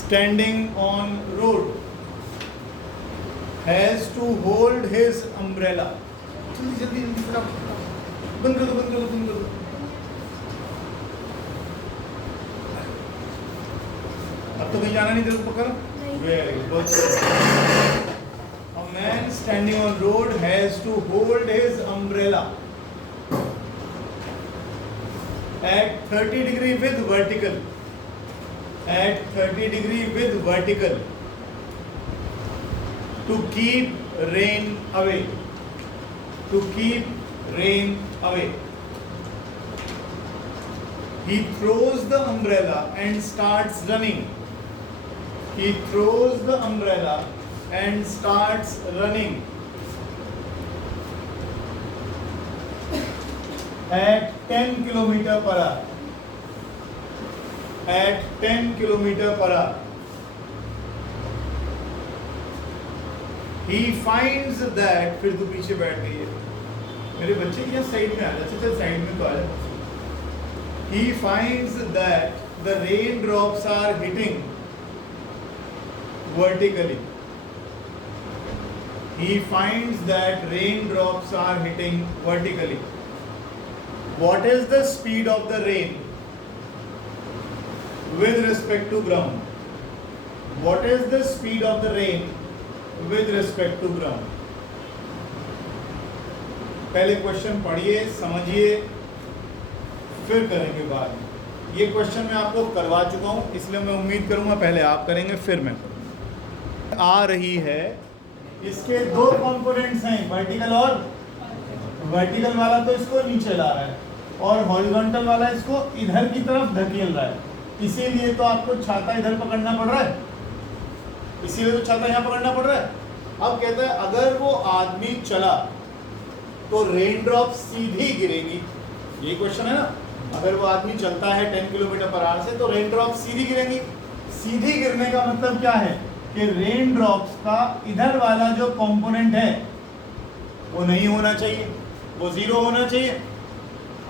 standing on road has to hold his umbrella. जल्दी जल्दी जल्दी फटाफट बंद कर दो बंद कर दो बंद कर दो. अब तो कहीं जाना नहीं, तेरे को पकड़. Very good. A man standing on road has to hold his umbrella at 30 degree with vertical. At 30 degree with vertical to keep rain away. To keep rain away. He throws the umbrella and starts running. He throws the umbrella and starts running at 10 km per hour. At 10 km per hour. He finds that, फिर तू पीछे बैठ गई है मेरे बच्चे की, यहाँ साइड में आ जा. चल साइड में तो आ जा. He finds that the raindrops are hitting vertically. He finds that raindrops are hitting vertically. What is the speed of the rain with respect to ground? What is the speed of the rain with respect to ground? पहले question पढ़िए, समझिए, फिर करेंगे बाद में. ये question मैं आपको करवा चुका हूँ, इसलिए मैं उम्मीद करूँगा पहले आप करेंगे फिर मैं करूँगा. आ रही है, इसके दो कंपोनेंट्स हैं, वर्टिकल और वर्टिकल वाला तो इसको नीचे ला रहा है और हॉरिजॉन्टल वाला इसको इधर की तरफ धकेल रहा है. इसीलिए तो आपको छाता इधर पकड़ना पड़ रहा है, इसीलिए तो छाता यहाँ पकड़ना पड़ रहा है. अब कहता है अगर वो आदमी चला तो रेन ड्रॉप सीधी गिरेगी. ये क्वेश्चन है ना. अगर वो आदमी चलता है 10 किलोमीटर पर आवर से तो रेन ड्रॉप सीधी गिरेंगी. सीधी गिरने का मतलब क्या है कि रेन ड्रॉप्स का इधर वाला जो कंपोनेंट है वो नहीं होना चाहिए, वो जीरो होना चाहिए.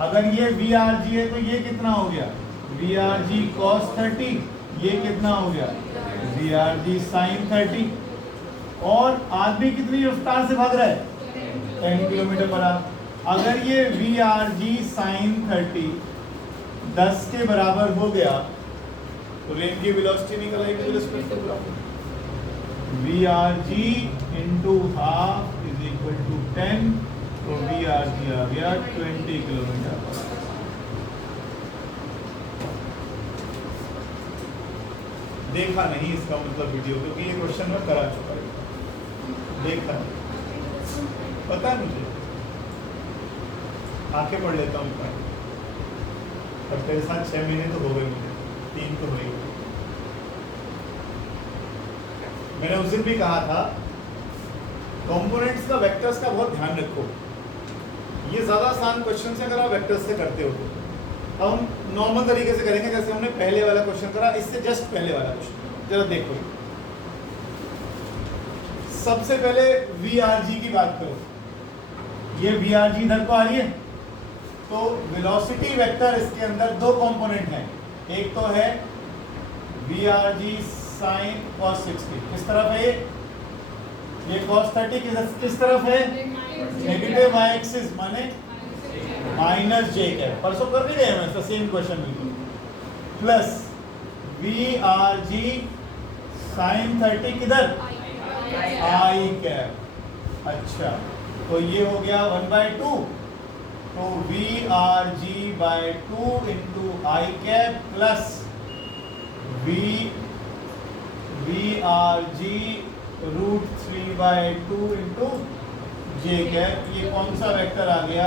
अगर ये VRG है तो ये कितना हो गया, VRG cos 30. ये कितना हो गया, VRG sin 30. और आदमी कितनी रफ्तार से भाग रहा है, 10 किलोमीटर पर आवर. अगर ये VRG sin 30 10 के बराबर हो गया तो रेन की वेलोसिटी निकल आएगी with respect to ground. VRG into half is equal to 10. तो VRG आ गया 20 किलोमीटर. देखा नहीं इसका मतलब वीडियो, क्योंकि ये क्वेश्चन मैं करा चुका हूँ. देखा नहीं, पता मुझे, आके पढ़ लेता हूँ. और तेरे साथ 6 महीने तो हो गए मुझे, 3 तो हो गए. मैंने उस दिन भी कहा था कंपोनेंट्स का वेक्टर्स का बहुत ध्यान रखो. ये ज़्यादा आसान क्वेश्चन है अगर आप वेक्टर्स से करते हो. अब हम नॉर्मल तरीके से करेंगे जैसे हमने पहले वाला क्वेश्चन करा, इससे जस्ट पहले वाला क्वेश्चन जरा देखो. सबसे पहले VRG की बात करो. ये VRG इधर को आ रही है तो वेलोसिटी वेक्टर इसके अंदर दो कंपोनेंट हैं. एक तो है VRG sin cos 60, किस तरफ है ये cos 30 किस तरफ है, नेगेटिव y एक्सिस माने माइनस j कैप. परसों कर भी गए हैं सेम क्वेश्चन बिल्कुल. प्लस VRG sin 30 किधर, i कैप. अच्छा तो ये हो गया 1/2. तो VRG by 2 into i cap plus VRG √3/2 into j cap. ये कौन सा वेक्टर आ गया,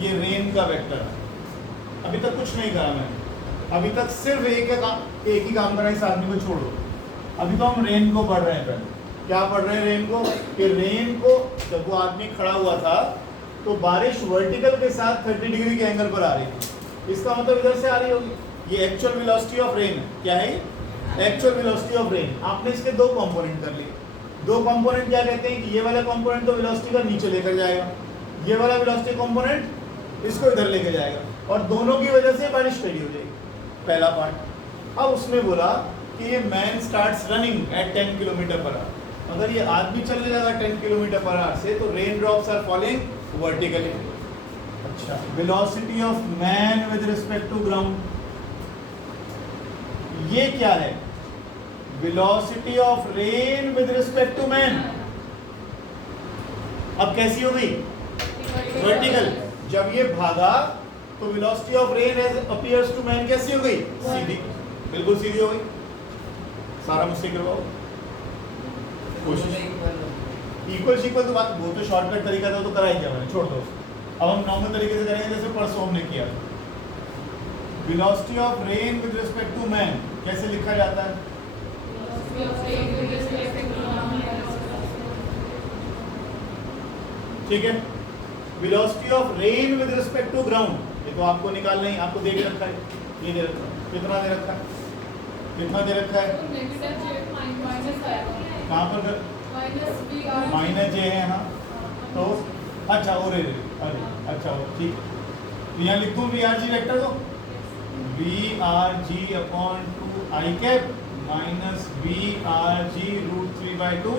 ये रेन का वेक्टर है. अभी तक कुछ नहीं करा मैंने, अभी तक सिर्फ एक ही काम करा. इस आदमी को छोड़ो, अभी तो हम रेन को पढ़ रहे हैं. पहले क्या पढ़ रहे हैं रेन को, कि रेन को जब वो आदमी खड़ा हुआ था तो बारिश वर्टिकल के साथ 30 डिग्री के एंगल पर आ रही थी. इसका मतलब इधर से आ रही होगी. ये एक्चुअल वेलोसिटी ऑफ रेन है. क्या है, एक्चुअल वेलोसिटी ऑफ रेन. आपने इसके दो कंपोनेंट कर लिए. दो कंपोनेंट क्या कहते हैं कि ये वाला कंपोनेंट तो वेलोसिटी का नीचे लेकर जाएगा, ये वाला वेलोसिटी कंपोनेंट इसको इधर लेके जाएगा, और दोनों की वजह से बारिश खड़ी हो जाएगी. पहला पार्ट. अब उसने बोला कि ये man starts running at 10 kilometre per our, अगर ये आदमी चले जाएगा 10 किलोमीटर पर आवर से तो rain drops are falling vertically. अच्छा, velocity of man with respect to ground, ये क्या है? Velocity of rain with respect to man. अब कैसी हो गई? वर्टिकल। जब ये भागा तो velocity of rain as appears to man कैसी हो गई? सीधी, बिल्कुल सीधी हो गई। सारा मुझसे करवाओ कोशिश। इक्वल तो बात, वो तो शॉर्टकट तरीका था, तो करा ही क्या मैंने, छोड़ दो। अब हम नॉर्मल तरीके से करेंगे जैसे परसों हमने किया। Velocity of rain with respect to man कैसे लिखा जाता है? ठीक है, velocity of rain with respect to ground, ये तो आपको निकालना ही, आपको दे के रखा है, ये दे रखा है, कितना दे रखा है, कितना दे रखा है, कहाँ पर माइनस जे है ना, तो अच्छा अरे अच्छा ठीक, यहाँ लिख दूँ वी आर जी वेक्टर को, V R G upon 2 I cap minus V R G root 3/2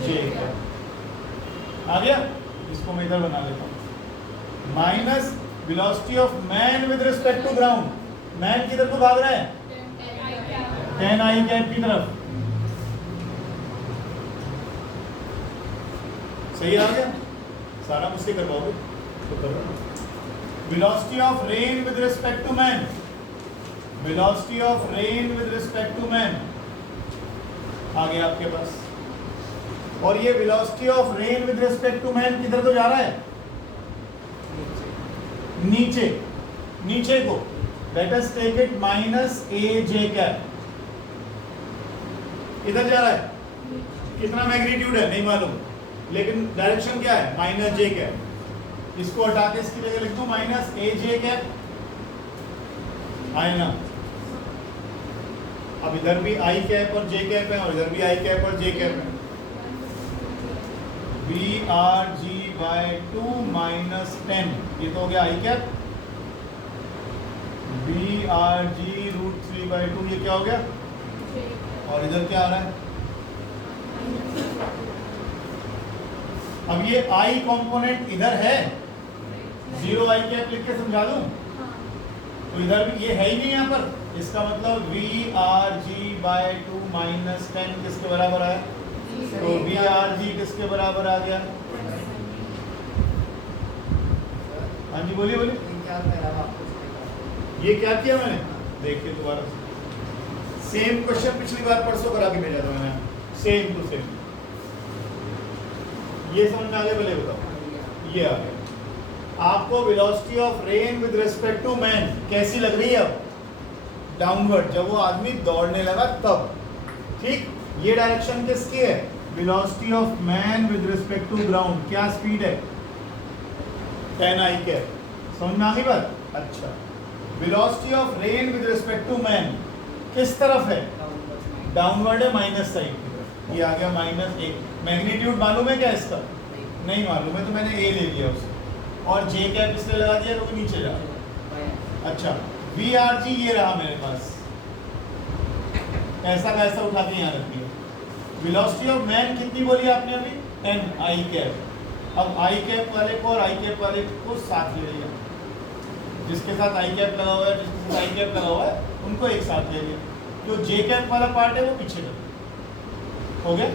J cap. आ गया? इसको मैं इधर बना लेता हूँ। Minus velocity of man with respect to ground, man किधर को भाग रहा है? 10 आई कैप की तरफ। सही आ गया? सारा मुझसे करवाओगे तो करो। Velocity of rain with respect to man, velocity of rain with respect to man आ गया आपके पास। और ये velocity of rain with respect to man किधर को जा रहा है? नीचे, नीचे को। Let us take it minus A J cap, इधर जा रहा है। कितना मैग्नीट्यूड है नहीं मालूम, लेकिन डायरेक्शन क्या है? माइनस जे कैप। इसको हटा के इसकी जगह लिख दूं माइनस ए जे कैप, आए ना? अब इधर भी आई कैप और जे कैप है और इधर भी आई कैप और जे कैप है। V R G by 2 minus 10, ये तो हो गया I cap. V R G root 3/2, ये क्या हो गया? और इधर क्या आ रहा है? अब ये आई कंपोनेंट इधर है, 0 आई कैप लिख के समझा दूं? तो इधर भी ये है ही नहीं यहाँ पर। इसका मतलब V R G by 2 minus 10 किसके बराबर आया? तो वी आर जी किसके बराबर आ गया? हाँ जी बोलिए बोलिए। ये क्या किया मैंने? देखिए दोबारा सेम क्वेश्चन पिछली बार परसों करा के भेजा था मैंने, सेम टू सेम। ये समझ में आ गया? पहले बताओ। ये आ गया आपको। Velocity of rain with respect to man कैसी लग रही है? अब डाउनवर्ड, जब वो आदमी दौड़ने लगा तब। ठीक, ये डायरेक्शन किसकी है? Velocity of man with respect to ground, क्या स्पीड है? 10 आई कैप। समझ में आ गई बात? अच्छा, velocity of rain with respect to man किस तरफ है? डाउनवर्ड है, माइनस साइड की तरफ। ये आ गया -1। मैग्नीट्यूड मालूम है क्या इसका? नहीं मालूम है, तो मैंने ए ले लिया उससे, और जे कैप इसलिए लगा दिया क्योंकि नीचे जा। अच्छा, वी आर जी ये रहा मेरे पास, ऐसा का ऐसा उठा के यहाँ रख दिया। वेलोसिटी ऑफ मैन कितनी बोली आपने अभी? 10 आई कैप। अब आई कैप वाले को और आई कैप वाले को साथ ले लिया, जिसके साथ आई कैप लगा हुआ है, जिसके साथ आई कैप लगा हुआ है, उनको एक साथ ले लिया। जो जे कैप वाला पार्ट है वो पीछे कर हो गया।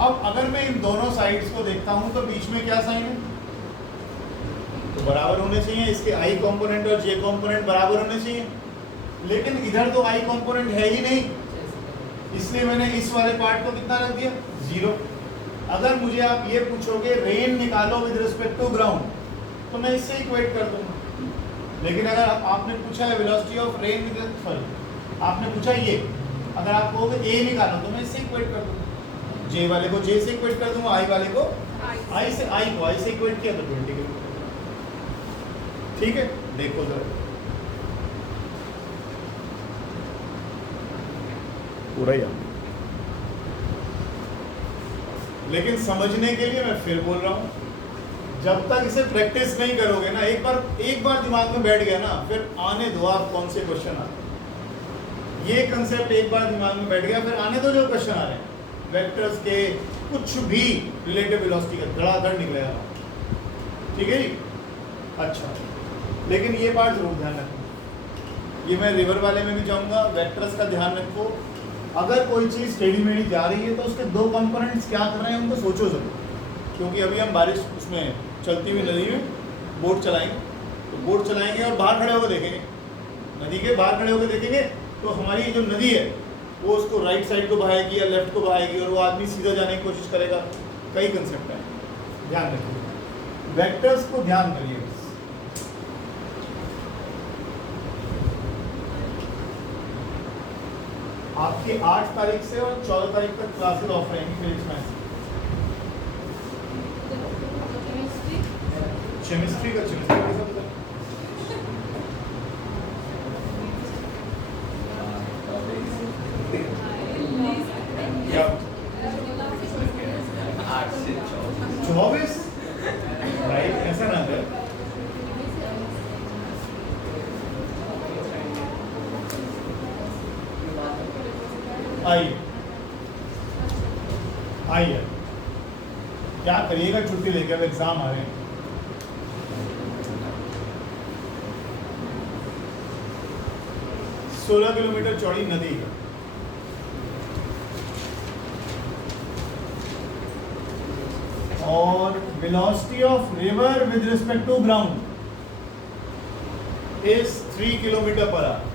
अब अगर मैं इन दोनों साइड्स को देखता हूं तो बीच में क्या साइन है? तो बराबर होने चाहिए, इसके आई कंपोनेंट और जे कंपोनेंट बराबर होने चाहिए, लेकिन इधर तो आई कंपोनेंट है ही नहीं, इसलिए मैंने इस वाले पार्ट को कितना रख दिया? 0। अगर मुझे आप ये पूछोगे रेन निकालो विद रिस्पेक्ट टू ग्राउंड, तो मैं इससे इक्वेट कर दूंगा। लेकिन अगर आपने पूछा है velocity of rain with, sorry आपने पूछा ये, अगर आप कहोगे ए निकालो तो मैं इससे इक्वेट कर दूंगा। जे वाले को जे से इक्वेट कर दूंगा, आई वाले को आई से, आई को आई से इक्वेट किया तो 20 किलोमीटर। ठीक है, देखो जरा पूरा ही। लेकिन समझने के लिए मैं फिर बोल रहा हूं, जब तक इसे प्रैक्टिस नहीं करोगे ना, एक बार दिमाग में बैठ गया ना, फिर आने दो आप कौन से क्वेश्चन आते। ये कंसेप्ट एक बार दिमाग में बैठ गया, फिर आने दो जो क्वेश्चन आ रहे हैं वेक्टर्स के, कुछ भी रिलेटिव वेलोसिटी का धड़ाधड़ निकलेगा, ठीक है जी। अच्छा, लेकिन ये बात जरूर ध्यान रखना, ये मैं रिवर वाले में भी जाऊंगा, वेक्टर्स का ध्यान रखो। अगर कोई चीज़ टेढ़ी मेढ़ी जा रही है तो उसके दो कंपोनेंट्स क्या कर रहे हैं उनको सोचो जरूर, क्योंकि अभी हम बारिश उसमें चलती हुई नदी में बोट चलाएंगे, तो बोट चलाएंगे और बाहर खड़े होकर देखेंगे, नदी के बाहर खड़े होकर देखेंगे तो हमारी जो नदी है वो उसको राइट साइड को बहाएगी या लेफ्ट को बहाएगी, और वो आदमी सीधा जाने की कोशिश करेगा। कई कंसेप्ट है, ध्यान रखिए, वेक्टर्स को ध्यान करिए। आपकी 8 तारीख से और 14 तारीख तक क्लासेस ऑफ रहेंगी फिजिक्स मैथ्स। केमिस्ट्री का क्या 24 राइट, ऐसा ना है। आइए क्या करिएगा छुट्टी लेकर, अब एग्जाम आ रहे हैं। सोलह किलोमीटर चौड़ी नदी है, और velocity of river with respect to ground is 3 kilometre per hour.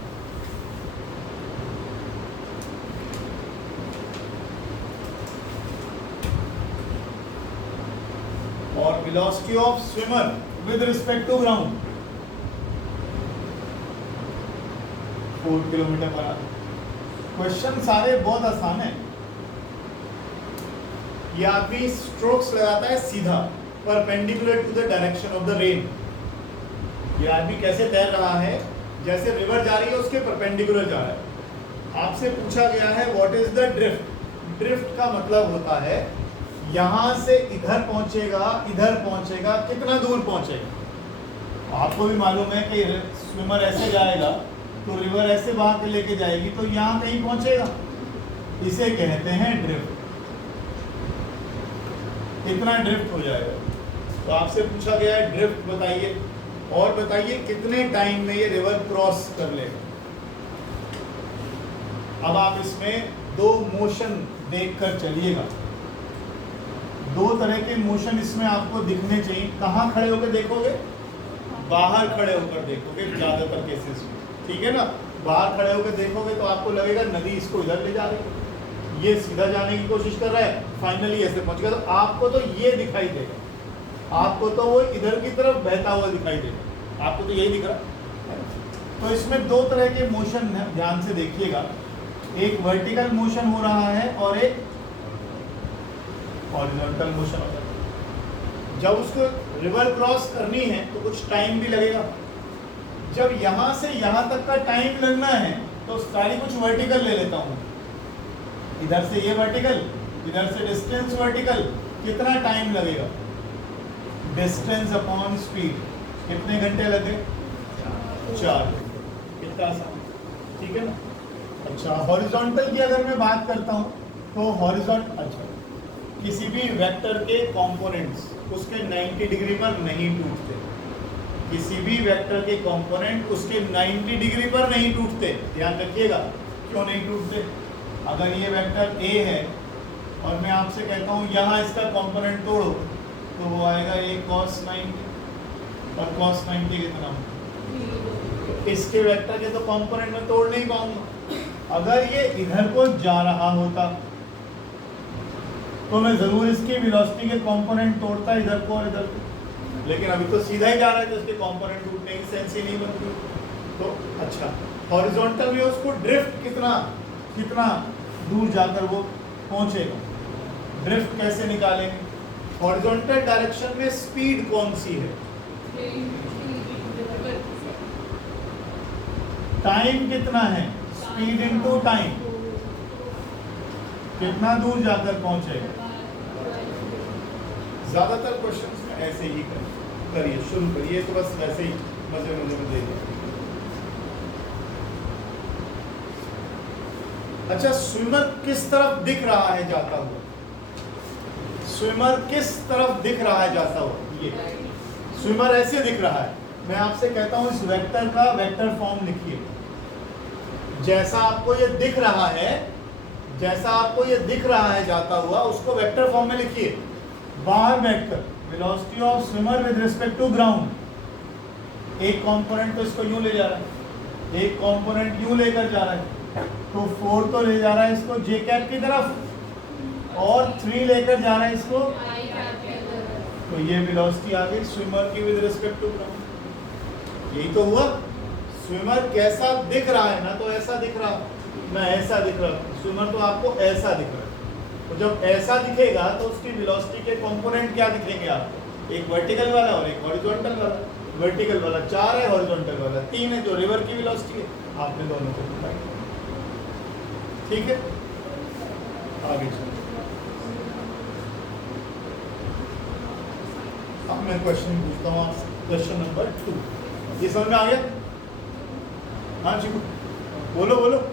और velocity of swimmer with respect to ground 4 kilometre per hour. Question सारे बहुत आसान है। ये आदमी स्ट्रोक्स लगाता है सीधा, perpendicular to the direction of the rain. ये आदमी कैसे तैर रहा है, जैसे रिवर जा रही है उसके परपेंडिकुलर जा रहा है। आपसे पूछा गया है what is the drift. Drift का मतलब होता है यहां से इधर पहुंचेगा कितना दूर पहुंचेगा। आपको भी मालूम है कि स्विमर ऐसे जाएगा तो रिवर ऐसे बहा के लेके जाएगी, तो यहां कहीं पहुंचेगा, इसे कहते हैं ड्रिफ्ट। कितना ड्रिफ्ट हो जाएगा। तो आपसे पूछा गया है ड्रिफ्ट बताइए, और बताइए कितने टाइम में ये रिवर क्रॉस कर लेगा। अब आप इसमें दो मोशन देखकर चलिएगा। दो तरह के मोशन इसमें आपको दिखने चाहिए। कहाँ खड़े होकर देखोगे? बाहर खड़े होकर देखोगे ज्यादातर केसेस में, ठीक है ना। बाहर खड़े होकर देखोगे तो आपको लगेगा नदी इसको इधर ले जा रही है, ये सीधा जाने की कोशिश कर रहा है, फाइनली ऐसे पहुंच गया। तो आपको तो ये दिखाई देगा, आपको तो वो इधर की तरफ बहता हुआ दिखाई देगा, आपको तो यही दिख रहा है। तो इसमें दो तरह के मोशन है, ध्यान से देखिएगा। एक वर्टिकल मोशन हो रहा है और एक हॉरिजॉन्टल मोशन होता है। जब उसको रिवर क्रॉस करनी है तो कुछ टाइम भी लगेगा। जब यहाँ से यहाँ तक का टाइम लगना है तो सारी कुछ वर्टिकल ले लेता हूँ। इधर से ये वर्टिकल, इधर से डिस्टेंस वर्टिकल, कितना टाइम लगेगा? डिस्टेंस अपॉन स्पीड, कितने घंटे लगे? 4। कितना आसान, ठीक है ना। अच्छा, हॉरिजॉन्टल की अगर मैं बात करता हूँ तो हॉरिजॉन्टल, अच्छा, किसी भी वेक्टर के कंपोनेंट्स उसके 90 डिग्री पर नहीं टूटते। किसी भी वेक्टर के कंपोनेंट उसके 90 डिग्री पर नहीं टूटते। ध्यान रखिएगा, क्यों नहीं टूटते? अगर ये वेक्टर A है और मैं आपसे कहता हूँ यहाँ इसका कंपोनेंट तोड़ो, तो वो आएगा A cos 90, और cos 90 कितना? इसके वेक्टर के तो कंपोनेंट में तोड़ नहीं पाऊंगा। अगर ये इधर को जा रहा होता तो मैं जरूर इसकी वेलोसिटी के कंपोनेंट तोड़ता इधर को और इधर को, लेकिन अभी तो सीधा ही जा रहा है तो इसके कंपोनेंट टूटने की सेंस ही नहीं बनती। तो अच्छा, हॉरिजॉन्टल में उसको ड्रिफ्ट कितना दूर जाकर वो पहुंचेगा। ड्रिफ्ट कैसे निकालेंगे? हॉरिजॉन्टल डायरेक्शन में स्पीड कौन सी है? टाइम कितना है? स्पीड इनटू टाइम, कितना दूर जाकर पहुंचेगा। ज्यादातर क्वेश्चंस में ऐसे ही करिए, शुरू करिए तो बस वैसे ही मजे में देखिए। अच्छा, स्विमर किस तरफ दिख रहा है जाता हुआ? स्विमर किस तरफ दिख रहा है जाता हुआ? ये स्विमर ऐसे दिख रहा है। मैं आपसे कहता हूं इस वेक्टर का वेक्टर फॉर्म लिखिए। जैसा आपको ये दिख रहा है, जैसा आपको ये दिख रहा है जाता हुआ, उसको वेक्टर फॉर्म में लिखिए। बाहर बैठकर velocity of swimmer with respect to ground. एक कंपोनेंट तो इसको यूं ले जा रहा है, एक कंपोनेंट यूं लेकर जा रहा है, तो 4 तो ले जा रहा है इसको जे कैप की तरफ, और 3 लेकर जा रहा है इसको, तो ये वेलोसिटी आ गई स्विमर की विद रिस्पेक्ट टू ग्राउंड। यही तो हुआ। स्विमर कैसा दिख रहा है? ना तो ऐसा दिख रहा, ना ऐसा दिख रहा। स्विमर तो आपको ऐसा दिख रहा है। तो जब ऐसा दिखेगा तो उसकी वेलोसिटी के कंपोनेंट क्या दिखेंगे आपको? एक वर्टिकल वाला और एक हॉरिजॉन्टल वाला। वर्टिकल वाला 4 है, हॉरिजॉन्टल वाला 3 है, जो रिवर की वेलोसिटी है। आपने दोनों को बताया, ठीक है। आगे चलो। अब मैं क्वेश्चन पूछता हूँ आपसे, क्वेश्चन नंबर 2। ये समझ में आ गया? हाँ जी, बोलो बोलो।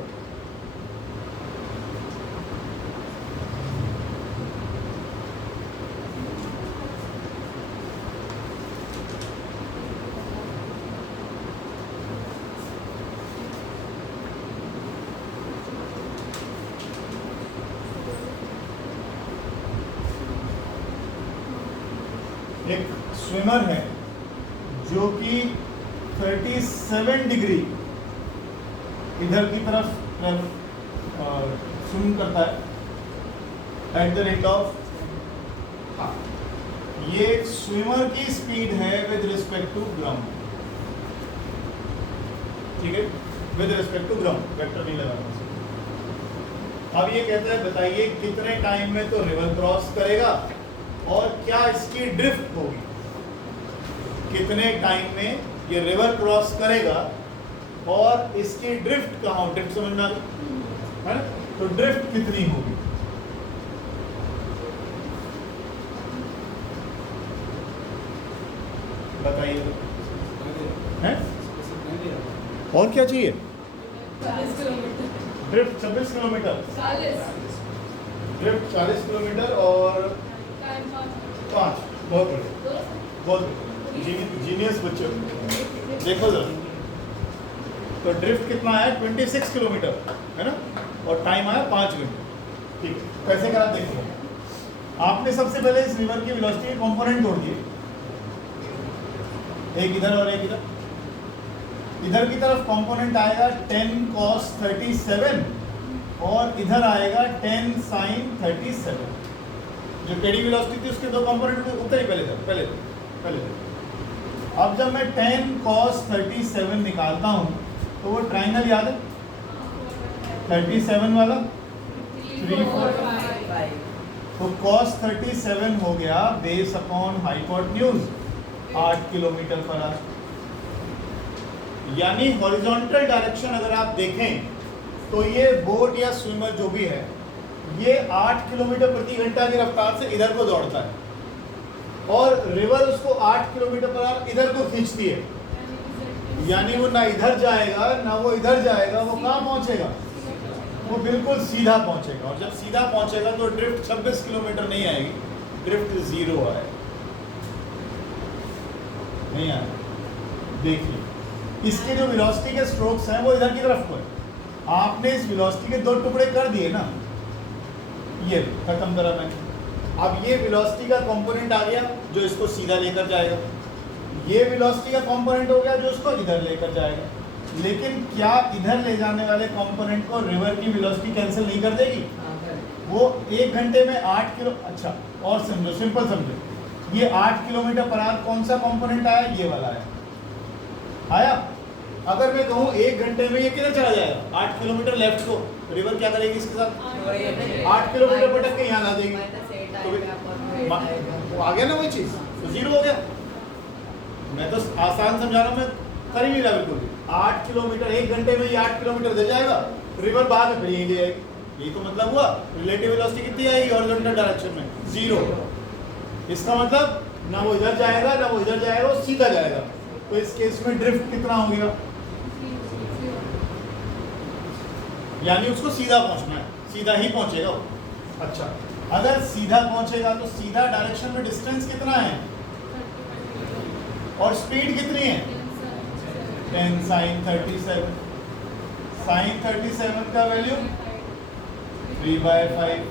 एक स्विमर है जो कि 37 डिग्री इधर की तरफ स्विम करता है एट द रेट ऑफ, हाँ, ये स्विमर की स्पीड है विद रिस्पेक्ट टू ग्राउंड, ठीक है, with respect to ground, vector नहीं लगाना। अब ये कहता है बताइए कितने टाइम में तो रिवर क्रॉस करेगा और क्या इसकी ड्रिफ्ट होगी। कितने टाइम में ये रिवर क्रॉस करेगा और इसकी ड्रिफ्ट कहाँ, ड्रिफ्ट समझना है ना, तो ड्रिफ्ट कितनी होगी। बताइए हैं? और क्या चाहिए? 40 kilometre. Drift 26 kilometre, 40। Drift 40 kilometre और टाइम 5। बहुत बढ़िया, बहुत जीनियस बच्चे। देखो जरा, तो ड्रिफ्ट कितना है? 26 किलोमीटर है ना, और टाइम आया 5 मिनट। ठीक है, कैसे करा देखो। आपने सबसे पहले इस रिवर की वेलोसिटी के कंपोनेंट तोड़ दिए, एक इधर और एक इधर। इधर की तरफ कंपोनेंट आएगा 10 cos 37 और इधर आएगा 10 sin 37। जो टेढ़ी वेलोसिटी थी उसके दो कंपोनेंट उधर ही पहले। अब जब मैं 10 cos 37 निकालता हूँ तो वो ट्राइंगल याद है 37 वाला 3 4 5, तो cos 37 हो गया base upon hypotenuse 8 kilometre per our. यानी हॉरिजॉन्टल डायरेक्शन अगर आप देखें तो ये बोट या स्विमर जो भी है ये 8 किलोमीटर प्रति घंटा की रफ्तार से इधर को दौड़ता है और रिवर उसको 8 किलोमीटर पर आवर इधर को खींचती है। यानी वो ना इधर जाएगा ना वो इधर जाएगा, वो कहाँ पहुंचेगा? वो बिल्कुल सीधा पहुंचेगा। और जब सीधा पहुंचेगा तो ड्रिफ्ट 26 किलोमीटर नहीं आएगी, ड्रिफ्ट 0 आएगी, नहीं आएगी। देखिए इसके जो वेलोसिटी के स्ट्रोक्स हैं वो इधर की तरफ को है। आपने इस वेलोसिटी के 2 टुकड़े कर दिए ना, ये खत्म करा मैंने। अब ये वेलोसिटी का कंपोनेंट आ गया जो इसको सीधा लेकर जाएगा, ये वेलोसिटी का कंपोनेंट हो गया जो इसको इधर लेकर जाएगा। लेकिन क्या इधर ले जाने वाले कंपोनेंट को रिवर की वेलोसिटी कैंसिल नहीं कर देगी? वो 1 घंटे में 8 किलो, अच्छा और समझो, सिंपल समझो, ये 8 किलोमीटर पर आवर कौन सा कंपोनेंट आया? ये वाला आया। अगर मैं कहूँ 1 घंटे में ये किधर चला जाएगा? 8 किलोमीटर लेफ्ट को, रिवर क्या करेगी इसके साथ? 8 किलोमीटर पटक के यहाँ ला देगी, तो आ गया ना वही चीज, तो 0 हो गया। मैं तो आसान समझा रहा हूँ, मैं कर ही नहीं रहा बिल्कुल। 8 किलोमीटर 1 घंटे में ये 8 किलोमीटर दे जाएगा, रिवर बाद में फिर यहीं ले आएगी। ये तो मतलब हुआ रिलेटिव वेलोसिटी कितनी आएगी हॉरिजॉन्टल डायरेक्शन में? 0। इसका मतलब ना वो इधर जाएगा ना वो इधर जाएगा, वो सीधा जाएगा। तो इस केस में ड्रिफ्ट कितना हो गया? यानी उसको सीधा पहुंचना है, सीधा ही पहुंचेगा वो। अच्छा, अगर सीधा पहुंचेगा तो सीधा डायरेक्शन में डिस्टेंस कितना है और स्पीड कितनी है? 10 sin 37। sin 37 का वैल्यू 3/5।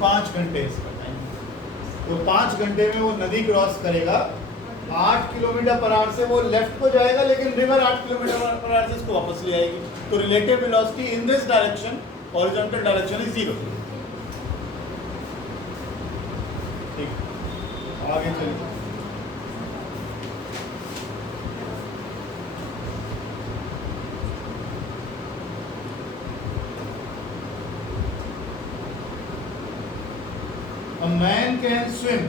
5 घंटे इसका टाइम। तो 5 घंटे में वो नदी क्रॉस करेगा। 8 किलोमीटर पर आवर से वो लेफ्ट को जाएगा, लेकिन रिवर 8 किलोमीटर पर आवर से इसको वापस ले आएगी। तो relative velocity in this direction, horizontal direction is 0। ठीक, आगे चलिए। A man can swim.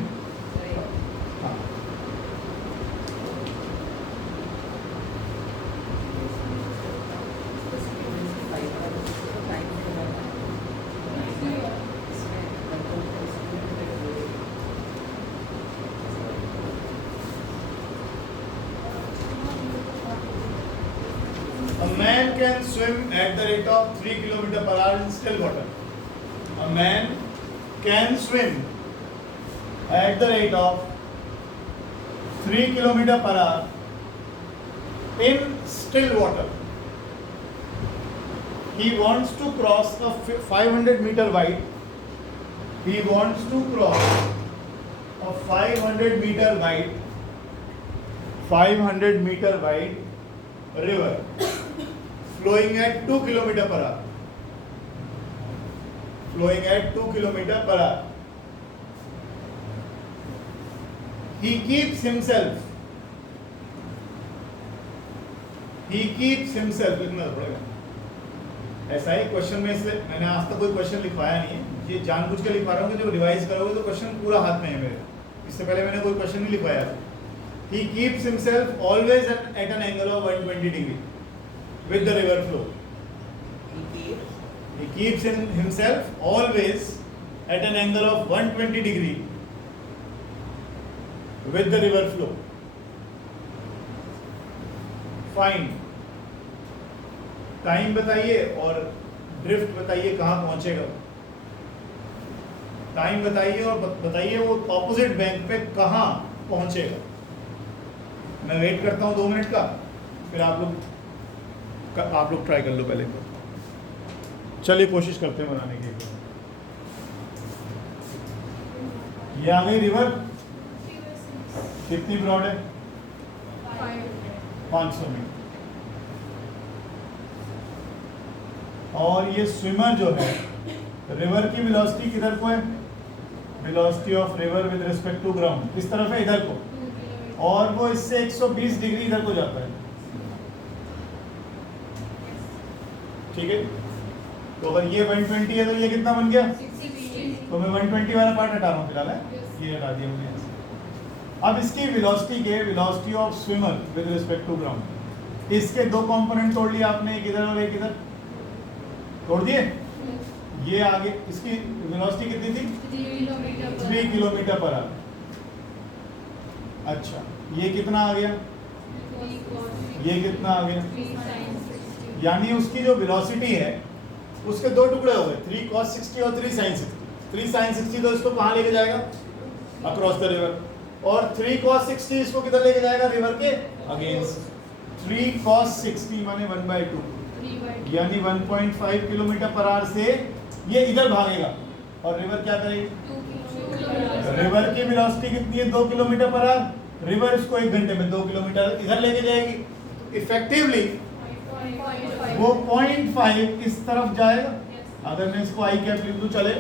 A man can swim at the rate of 3 km per hour in still water. A man can swim at the rate of 3 km per hour in still water. He wants to cross a 500 meter wide. He wants to cross a 500 meter wide, 500 meter wide river flowing at 2 km per hour. Flowing at 2 km per hour. He keeps himself लिखना पड़ेगा। ऐसा ही question में, इसलिए मैंने आज तक कोई question लिखवाया नहीं है, ये जानबूझ के लिखवा रहा हूँ कि जब रिवाइज करोगे तो क्वेश्चन पूरा हाथ में है मेरे। इससे पहले मैंने कोई क्वेश्चन नहीं लिखवाया था। He keeps himself always at an angle of 120 degree with the river flow. He keeps himself always at an angle of 120 degree with the river flow. Find time बताइए और ड्रिफ्ट बताइए, कहाँ पहुंचेगा। टाइम बताइए और बताइए वो ऑपोजिट बैंक पे कहाँ पहुंचेगा। मैं वेट करता हूँ 2 मिनट का, फिर आप लोग ट्राई कर लो पहले। चलिए कोशिश करते हैं बनाने की। ये आ गई रिवर, कितनी ब्रॉड है? 500 मीटर। और ये स्विमर जो है, रिवर की वेलोसिटी किधर को है? Velocity of river with respect to ground किस तरफ है? इधर को। और वो इससे 120 डिग्री इधर को जाता है। ठीक है, तो अगर ये 120 है तो ये कितना बन गया? 60। तो मैं 120 वाला पार्ट हटा रहा हूँ फिलहाल, है ये हटा दिया मैंने। अब इसकी वेलोसिटी के, velocity of swimmer with respect to ground, इसके 2 कंपोनेंट तोड़ लिए आपने, एक इधर और एक इधर तोड़ दिए। ये आगे इसकी वेलोसिटी कितनी थी? 3 किलोमीटर पर आवर। अच्छा, ये कितना आ गया? ये कितना आ गया? यानी उसकी जो वेलोसिटी है उसके 2 टुकड़े हो गए, 3 cos 60 और 3 sin 60। 3 sin 60 तो इसको कहाँ लेके जाएगा? Across the river. और 3 cos 60 इसको किधर लेके जाएगा? रिवर के अगेंस्ट। 3 cos 60 माने 1/2, यानी 1.5 किलोमीटर पर आवर से ये इधर भागेगा और रिवर क्या करेगी? रिवर की वेलोसिटी कितनी है? 2 किलोमीटर पर आवर। रिवर इसको 1 घंटे में 2 किलोमीटर इधर लेके जाएगी। इफेक्टिवली वो 0.5 इस तरफ जाएगा। अगर मैं इसको आई कैप लिख दूं, चले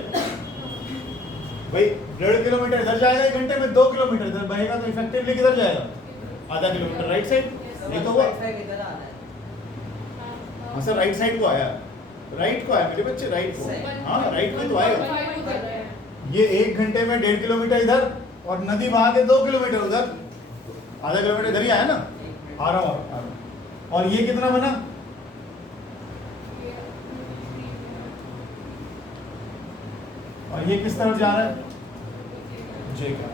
भाई 1.5 किलोमीटर इधर जाएगा 1 घंटे में, 2 किलोमीटर इधर बहेगा, तो इफेक्टिवली किधर जाएगा? आधा किलोमीटर राइट साइड। ये तो हुआ। हाँ सर, राइट साइड को आया, राइट को आया मेरे बच्चे, राइट को। हाँ राइट को तो आएगा। ये 1 घंटे में 1.5 किलोमीटर इधर और नदी बहा के 2 किलोमीटर उधर, आधा किलोमीटर इधर ही आया ना। आ रहा हूँ। और ये कितना बना? और ये किस तरफ जा रहा है? जे का।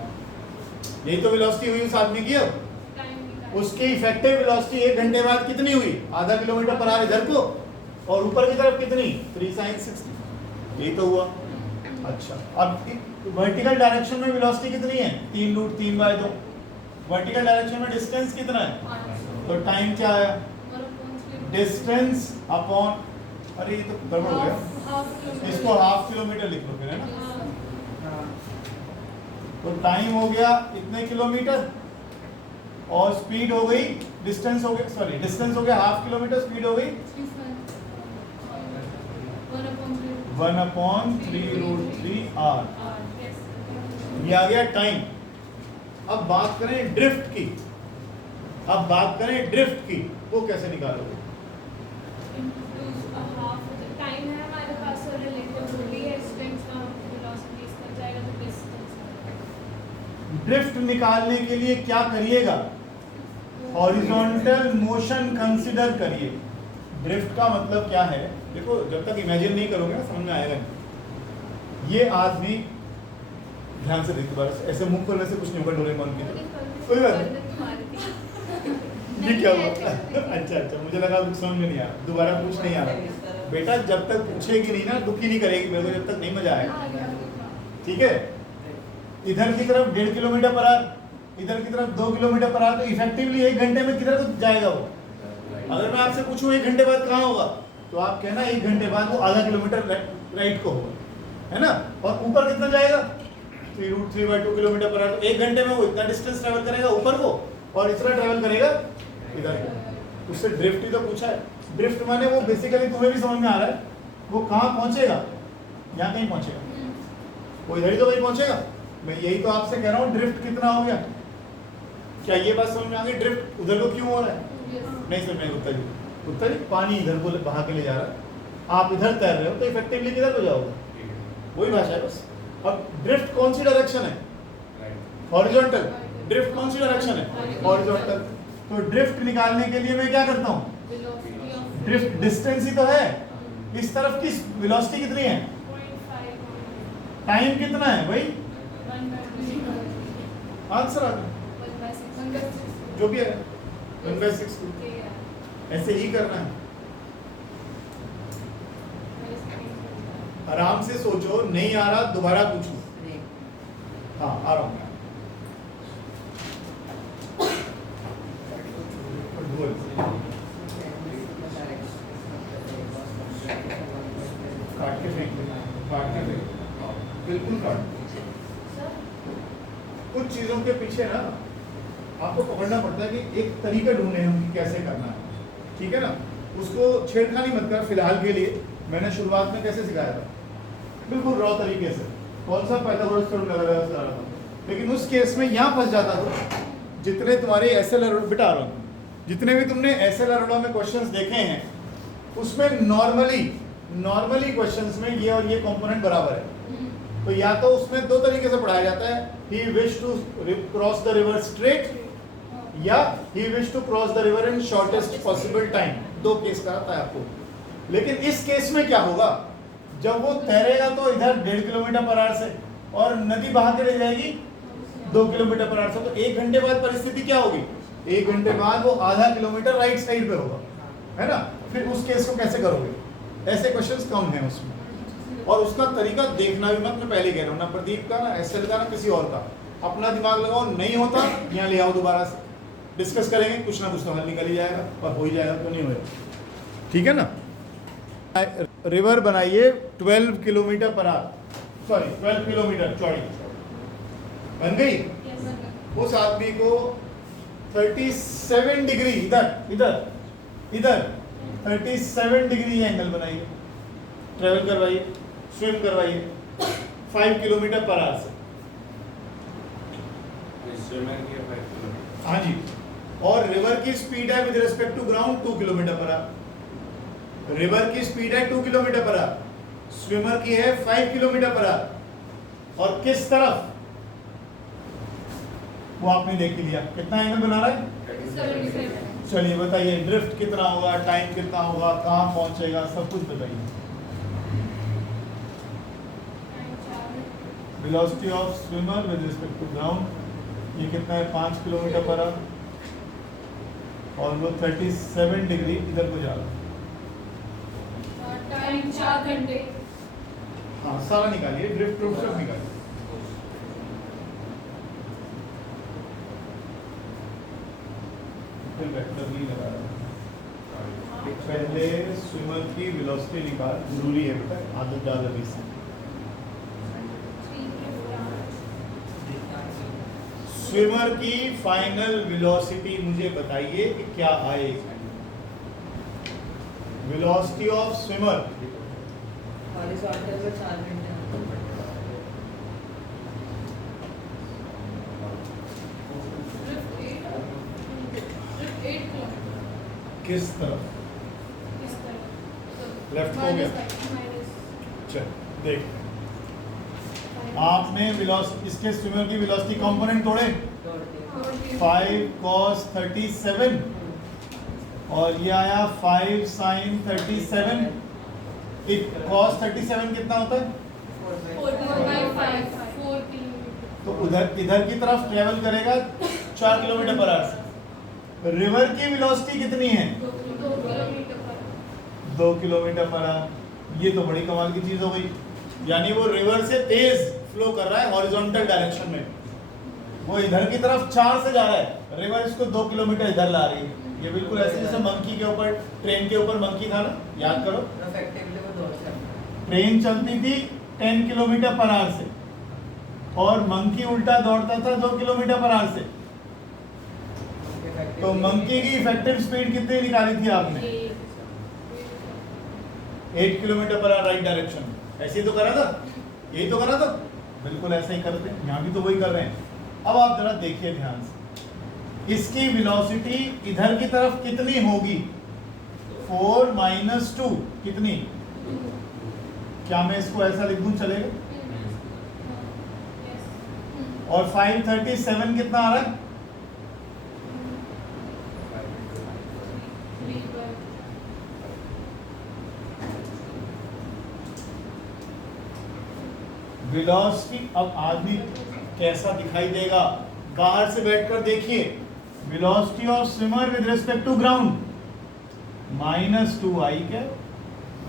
यही तो वेलोसिटी हुई उस आदमी की। अब उसकी इफेक्टिव वेलोसिटी 1 घंटे बाद कितनी हुई, आधा किलोमीटर पर आवर इधर को, और ऊपर की तरफ कितनी 3 sin 60, यही तो हुआ। अच्छा, अब वर्टिकल डायरेक्शन में वेलोसिटी कितनी है, 3√3/2। वर्टिकल डायरेक्शन में डिस्टेंस कितना है, तो टाइम क्या आया, डिस्टेंस अपॉन, अरे ये तो गड़बड़ हो गया, इसको हाफ किलोमीटर लिख लो फिर, है ना। तो टाइम हो गया इतने किलोमीटर, और स्पीड हो गई, डिस्टेंस हो गया, सॉरी डिस्टेंस हो गया हाफ किलोमीटर, स्पीड हो गई 1/3√3r। ये आ गया टाइम। अब बात करें ड्रिफ्ट की, अब बात करें ड्रिफ्ट की, वो कैसे निकालोगे। टाइम है हमारे पास और रिलेटिव डिस्टेंस का वेलोसिटी इसका जाएगा तो डिस्टेंस। ड्रिफ्ट निकालने के लिए क्या करिएगा, हॉरिजॉन्टल मोशन कंसीडर करिए। ड्रिफ्ट का मतलब क्या है, देखो जब तक इमेजिन नहीं करोगे ना समझ में आएगा नहीं। ये आदमी, ध्यान से देखो बस, ऐसे मुंह खोलने से कुछ नहीं होगा, डोरेमोन की कोई बात नहीं। ये क्या हुआ अच्छा, मुझे लगा कुछ समझ में नहीं आया, दोबारा पूछ नहीं आ रहा। बेटा जब तक पूछेगी नहीं ना, दुखी नहीं करेगी मेरे को, जब तक नहीं मजा आएगा, ठीक है। इधर की तरफ 1.5 किलोमीटर पर आवर, इधर की तरफ 2 किलोमीटर पर आवर, तो इफेक्टिवली 1 घंटे में किधर को जाएगा वो। अगर मैं आपसे पूछूं 1 घंटे बाद कहाँ होगा, तो आप कहना 1 घंटे बाद वो आधा किलोमीटर राइट को होगा, है ना। और ऊपर कितना जाएगा, 3√3/2 किलोमीटर पर आवर, तो 1 घंटे में वो इतना डिस्टेंस ट्रैवल करेगा ऊपर को, और इतना ट्रैवल करेगा इधर को। उससे ड्रिफ्ट ही तो पूछा है। ड्रिफ्ट माने वो बेसिकली तुम्हें भी समझ में आ रहा है, वो कहाँ पहुंचेगा, यहाँ कहीं पहुंचेगा, वो इधर ही तो कहीं पहुंचेगा। मैं यही तो आपसे कह रहा हूँ, ड्रिफ्ट कितना हो गया, क्या ये बात समझ में आ गई, ड्रिफ्ट उधर को क्यों हो रहा है। नहीं समझ में, उत्तर जी पानी इधर को बहा के ले जा रहा है, आप इधर तैर रहे हो, तो इफेक्टिवली किधर को जाओगे, वही भाषा है बस। अब ड्रिफ्ट कौन सी डायरेक्शन है, हॉरिजॉन्टल। ड्रिफ्ट कौन सी डायरेक्शन है, हॉरिजॉन्टल। तो ड्रिफ्ट निकालने के लिए मैं क्या करता हूँ, ड्रिफ्ट डिस्टेंस ही तो है, इस तरफ की वेलोसिटी कितनी है, टाइम कितना है भाई, आंसर आ गया, जो भी है 1/6। ऐसे ही करना है, आराम से सोचो, नहीं आ रहा दोबारा पूछो। हाँ आ रहा हूँ, काट के फेंक देना, काट के फेंक, बिल्कुल काट। कुछ चीजों के पीछे ना आपको पकड़ना पड़ता है कि एक तरीका ढूंढे हम कि कैसे करना है, ठीक है ना। उसको छेड़खानी मत कर। फिलहाल के लिए मैंने शुरुआत में कैसे सिखाया था, बिल्कुल रॉ तरीके से, कौन सा पाइथागोरस थ्योरम लगा रहा था, लेकिन उस केस में यहाँ फंस जाता था। जितने तुम्हारे एसएल बिटा रहा हूँ, जितने भी तुमने एसएल अरोड़ा में क्वेश्चंस देखे हैं, उसमें नॉर्मली क्वेश्चंस में ये और ये कंपोनेंट बराबर है। तो या तो उसमें दो तरीके से पढ़ाया जाता है, he wished to cross the river straight या he wished to cross the river in shortest possible time। दो केस कराता है आपको। लेकिन इस केस में क्या होगा, जब वो तैरेगा तो इधर 1.5 किलोमीटर पर आवर से, और नदी बहा के ले जाएगी 2 किलोमीटर पर आवर से, तो 1 घंटे बाद परिस्थिति क्या होगी, 1 घंटे बाद वो आधा किलोमीटर राइट साइड पे होगा, है ना। फिर उस केस को कैसे करोगे, ऐसे क्वेश्चंस कम हैं उसमें। और उसका तरीका देखना भी मत, मैं पहले कह रहा हूँ, ना प्रदीप का, ना एसएल का, ना किसी और का। अपना दिमाग लगाओ, नहीं होता यहाँ ले आओ, दोबारा से डिस्कस करेंगे, कुछ ना कुछ तो हल निकल ही जाएगा, और हो ही जाएगा तो नहीं होगा, ठीक है ना। रिवर बनाइए 12 kilometre per our, sorry 12 kilometre चौड़ी बन गई। उस आदमी को 37 डिग्री इधर 37 डिग्री एंगल बनाइए, ट्रेवल करवाइए, स्विम करवाइए 5 किलोमीटर पर आवर से। हाँ जी, और रिवर की स्पीड है with respect to ground 2 kilometre per hour. River की स्पीड है 2 किलोमीटर पर आवर, स्विमर की है 5 किलोमीटर पर आवर। और किस तरफ वो आपने देख लिया, कितना एंगल बना रहा है। चलिए बताइए, ड्रिफ्ट कितना होगा, टाइम कितना होगा, कहाँ पहुंचेगा, सब कुछ बताइए। Velocity of swimmer with respect to ground, ये कितना है 5 किलोमीटर पर आवर। और वो 37 डिग्री इधर को जा रहा है। टाइम 4 घंटे। हाँ सारा निकालिए, ड्रिफ्ट रूट सब निकालिए। फिर वेक्टर नहीं लगा रहा। पहले स्विमर की वेलोसिटी निकाल, जरूरी है बेटा, आदत ज़्यादा बेसिक। स्विमर की फाइनल वेलोसिटी मुझे बताइए कि क्या आएगी। वेलोसिटी ऑफ स्विमर 4 घंटे। किस तरफ? लेफ्ट हो गया। चल देख, आपने वेलोसिटी, इसके स्विमर की वेलोसिटी कंपोनेंट तोड़े, 5 cos 37 और ये आया 5 sin 37। cos 37 कितना होता है? 4 तो उधर इधर की तरफ ट्रेवल करेगा 4 किलोमीटर पर आवर से। रिवर की वेलोसिटी कितनी है? 2 किलोमीटर पर आवर। ये तो बड़ी कमाल की चीज हो गई, यानी वो रिवर से तेज फ्लो कर रहा है हॉरिजॉन्टल डायरेक्शन में, वो इधर की तरफ 4 से जा रहा है, रिवर इसको 2 किलोमीटर इधर ला रही है। ये बिल्कुल ऐसे जैसे मंकी के ऊपर, ट्रेन के ऊपर मंकी था ना, याद करो। ट्रेन चलती थी 10 किलोमीटर पर आवर से और मंकी उल्टा दौड़ता था 2 किलोमीटर पर आवर से। तो मंकी की इफेक्टिव स्पीड कितनी निकाली थी आपने? 8 kilometre per our right direction में। ऐसे ही तो करा था, यही तो करा था, बिल्कुल ऐसा ही करते हैं, यहाँ भी तो वही कर रहे हैं। अब आप जरा देखिए ध्यान से, इसकी वेलोसिटी इधर की तरफ कितनी होगी? 4 - 2 कितनी? क्या मैं इसको ऐसा लिख दूं, चलेगा? और 537 कितना आ रहा है? वेलोसिटी अब आदमी कैसा दिखाई देगा, बाहर से बैठकर देखिए। Velocity of swimmer with respect to ground -2i क्या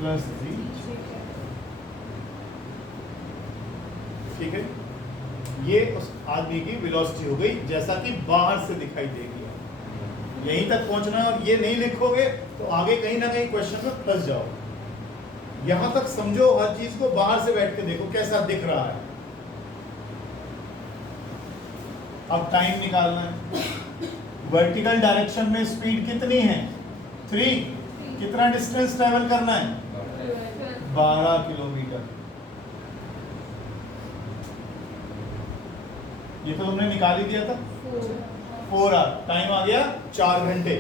+3, ठीक है। ये उस आदमी की वेलोसिटी हो गई जैसा कि बाहर से दिखाई देगी। यहीं तक पहुंचना है, और ये नहीं लिखोगे तो आगे कहीं ना कहीं क्वेश्चन में फंस जाओ। यहां तक समझो, हर चीज को बाहर से बैठ के देखो कैसा दिख रहा है। अब टाइम निकालना है। वर्टिकल डायरेक्शन में स्पीड कितनी है? 3। कितना डिस्टेंस ट्रेवल करना है? 12 किलोमीटर। ये तो हमने निकाल ही दिया था, 4 आवर। टाइम आ गया 4 घंटे।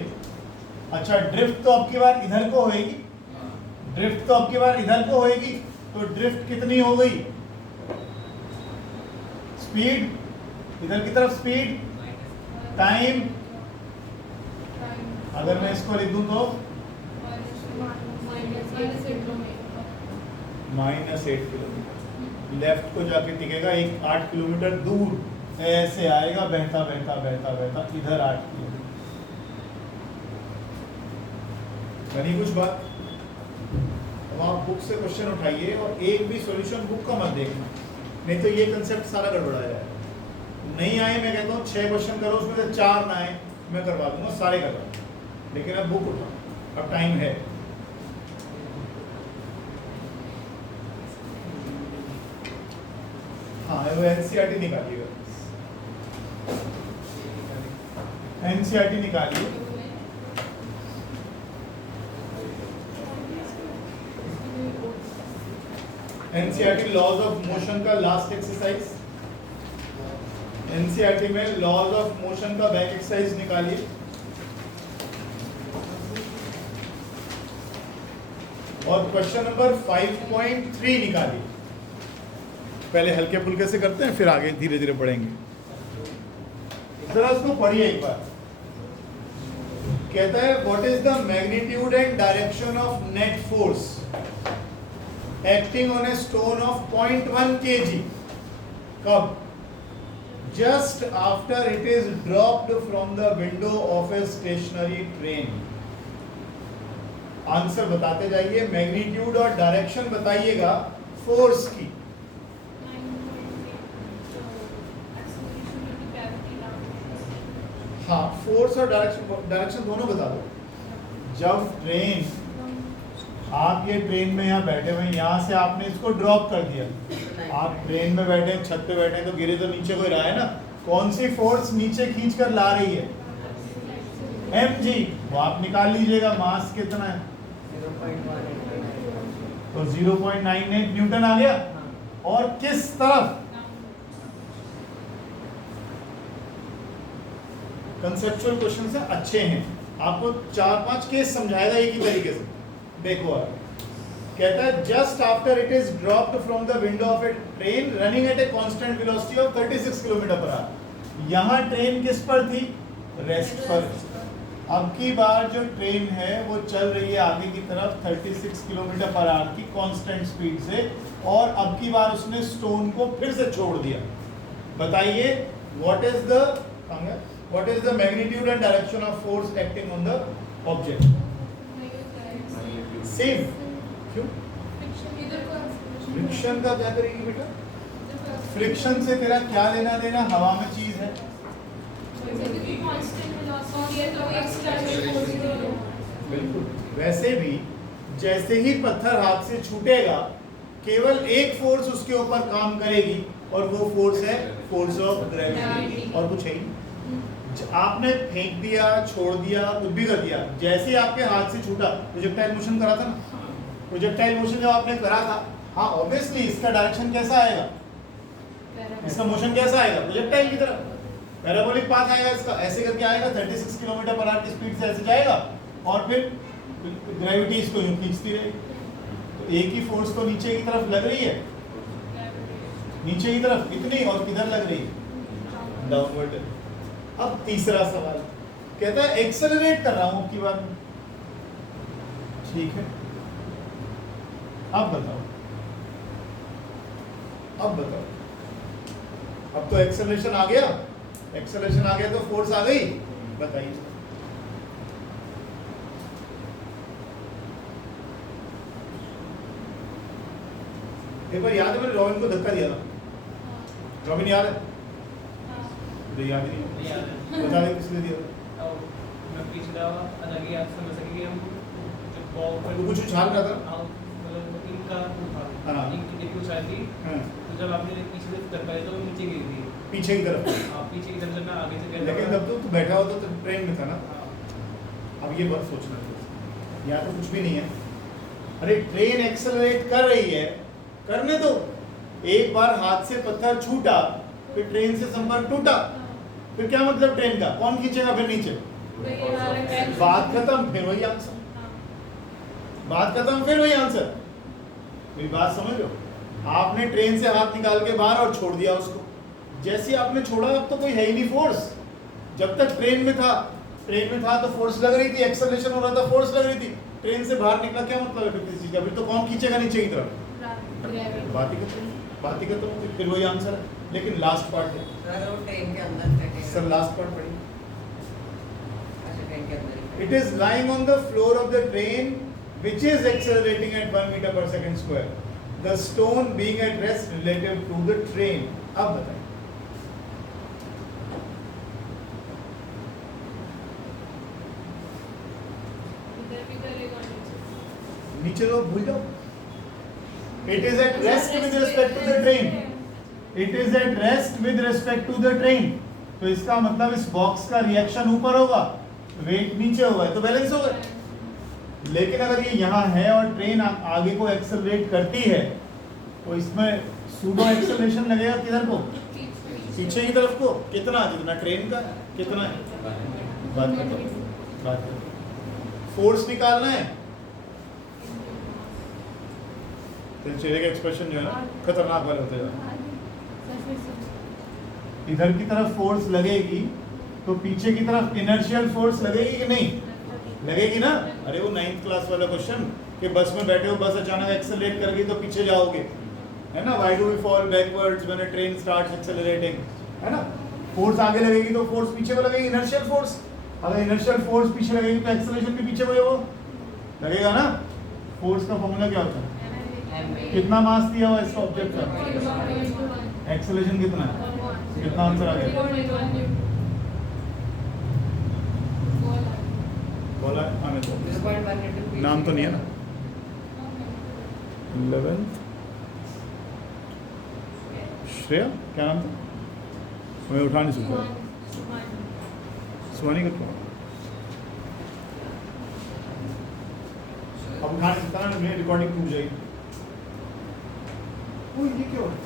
अच्छा, ड्रिफ्ट तो अब की बार इधर को होएगी, ड्रिफ्ट तो अब की बार इधर को होएगी, तो ड्रिफ्ट कितनी हो गई? स्पीड, इधर की तरफ स्पीड, टाइम, अगर मैं इसको लिख दूं तो -8 किलोमीटर। लेफ्ट को जाके टिकेगा 8 किलोमीटर दूर, ऐसे आएगा बहता बहता बहता बहता इधर 8 किलोमीटर। बनी कुछ बात? अब आप बुक से क्वेश्चन उठाइए और एक भी सॉल्यूशन बुक का मत देखना, नहीं तो ये कंसेप्ट सारा गड़बड़ा जाएगा। नहीं आए, मैं कहता हूँ 6 क्वेश्चन करो, उसमें से 4 ना आए मैं करवा दूंगा, सारे करवा दूंगा, लेकिन अब बुक उठाओ, अब टाइम है। हाँ, वो एनसीईआरटी निकालिएगा, एनसीईआरटी निकालिए। एनसीईआरटी लॉज ऑफ मोशन का लास्ट एक्सरसाइज, एनसीईआरटी में लॉज ऑफ मोशन का बैक एक्सरसाइज निकालिए। और क्वेश्चन नंबर 5.3 निकालिए। पहले हल्के फुल्के से करते हैं, फिर आगे धीरे धीरे बढ़ेंगे। जरा इसको पढ़िए एक बार। कहता है what is the magnitude and direction of net force acting on a stone of 0.1 kg। कब? just after it is dropped from the window of a stationary train. Answer बताते जाइए, मैग्नीट्यूड और डायरेक्शन बताइएगा फोर्स की। 9.8 हाँ, force और direction दोनों बता दो। जब ट्रेन, आप ये ट्रेन में यहाँ बैठे हुए हैं, यहाँ से आपने इसको ड्रॉप कर दिया, आप ट्रेन में बैठे हैं, छत पे बैठे हैं, तो गिरे तो नीचे कोई रहा है ना, कौन सी फोर्स नीचे खींच कर ला रही है? mg। वो आप निकाल लीजिएगा, मास कितना है? तो 0.98 न्यूटन आ गया। और किस तरफ? कंसेप्चुअल क्वेश्चन से अच्छे हैं, आपको 4-5 केस समझाएगा एक ही तरीके से। देखो आप, कहता है just after it is dropped from the window of A train running at a constant velocity of 36 kilometre per our. यहाँ ट्रेन किस पर थी? रेस्ट पर। अब की बार जो ट्रेन है वो चल रही है आगे की तरफ 36 किलोमीटर पर आवर की कांस्टेंट स्पीड से, और अब की बार उसने स्टोन को फिर से छोड़ दिया। बताइए what is the magnitude and direction of force acting on the object? Same. क्यों? फ्रिक्शन का क्या करेगी बेटा? फ्रिक्शन से तेरा क्या लेना देना? हवा में चीज है। बिल्कुल। वैसे भी जैसे ही पत्थर हाथ से छूटेगा, केवल एक फोर्स उसके ऊपर काम करेगी, और वो फोर्स है फोर्स ऑफ ग्रेविटी, और कुछ है ही। आपने फेंक दिया, छोड़ दिया, कुछ भी कर दिया, जैसे ही आपके हाथ से छूटा, प्रोजेक्टाइल मोशन करा था ना, प्रोजेक्टाइल मोशन जब आपने करा था, हाँ ऑब्वियसली इसका डायरेक्शन कैसा आएगा? इसका मोशन कैसा आएगा? प्रोजेक्टाइल की तरफ, पैराबोलिक पाथ आएगा इसका, ऐसे करके आएगा, 36 किलोमीटर पर आवर की स्पीड से ऐसे जाएगा, और फिर ग्रेविटी इसको यूं खींचती रहेगी। तो एक ही फोर्स तो नीचे की तरफ लग रही है, नीचे की तरफ इतनी, और किधर लग रही है? डाउनवर्ड। अब तीसरा सवाल कहता है एक्सेलरेट कर रहा हूं आपकी बात, ठीक है, अब बताओ, अब तो एक्सेलरेशन आ गया, तो फोर्स आ गई, बताइए। एक बार याद है मैंने रॉबिन को धक्का दिया था, रॉबिन याद है? याद ही नहीं, बता दे किसने दिया था? मैं पिछला अलग ही आप समझ सकेंगे, हम जो बॉल पर कुछ उछाल रहा था, मतलब इनका था, हाँ, इनकी देखी उछाल थी, तो जब आपने पीछे से धक्का दिया तो वो नीचे गिरी थी, पीछे की तरफ। आप पीछे की तरफ से मैं आगे से गया, लेकिन जब तो बैठा हो तो ट्रेन में था ना। अब ये बात सोचना चाहिए, यहाँ तो कुछ भी नहीं है। अरे ट्रेन एक्सेलरेट कर रही है, करने दो। एक बार हाथ से पत्थर छूटा, फिर ट्रेन से संपर्क टूटा, फिर क्या मतलब ट्रेन का? कौन खींचेगा फिर नीचे? बात खत्म, फिर वही आंसर, बात खत्म, फिर वही आंसर। मेरी बात समझ लो, आपने ट्रेन से हाथ निकाल के बाहर और छोड़ दिया उसको, जैसे आपने छोड़ा अब तो कोई है ही नहीं फोर्स। जब तक ट्रेन में था तो फोर्स लग रही थी, एक्सेलरेशन हो रहा था, फोर्स लग रही थी। ट्रेन से बाहर निकला, क्या मतलब है फिर किसी चीज का? फिर तो कौन खींचेगा नीचे की तरफ? बात ही खत्म, फिर वही आंसर है। लेकिन लास्ट पार्ट है सर, वो ट्रेन के अंदर सर, लास्ट पार्ट पढ़िए। अच्छा, ट्रेन के अंदर It is lying on the floor of the train which is accelerating at 1 meter per second square. The stone being at rest relative to the train. अब बताइए। नीचे तो भूल जाओ। It is at rest with respect to the train. It is at rest with respect to the train. तो इसका मतलब इस बॉक्स का रिएक्शन ऊपर होगा, वेट नीचे होगा, तो बैलेंस होगा। लेकिन अगर ये यहाँ है और ट्रेन आगे को एक्सेलरेट करती है, तो इसमें सूडो एक्सेलरेशन लगेगा किधर को? पीछे की तरफ को। कितना? जितना ट्रेन का कितना है। बात करो, फोर्स निकालना है। तो चेहरे का एक्सप्रेशन जो है ना खतरनाक वाले होते हैं। इधर की तरफ फोर्स लगेगी तो पीछे की तरफ इनर्शियल फोर्स लगेगी कि नहीं? लगेगी ना। अरे वो 9th क्लास वाला क्वेश्चन कि बस में बैठे हो, बस अचानक एक्सेलरेट कर गई तो पीछे जाओगे, है ना। Why do we fall backwards when a train starts accelerating? है ना। फोर्स आगे लगेगी तो फोर्स पीछे को लगेगी, इनर्शियल फोर्स। अगर इनर्शियल फोर्स पीछे लगेगी तो एक्सेलरेशन भी पीछे को लगेगा ना। फोर्स का फॉर्मूला क्या होता है? कितना मास दिया हुआ इसका ऑब्जेक्ट का, एक्सेलरेशन कितना है, कितना आंसर आ गया? बोला हमें तो 0.1 into p. नाम तो नहीं है ना। 11 श्रेया क्या नाम था? हमें उठा नहीं सकता। सुहानी का क्या? अब उठा नहीं सकता ना, मेरी रिकॉर्डिंग टूट जाएगी। ओह ये क्या हो रहा है?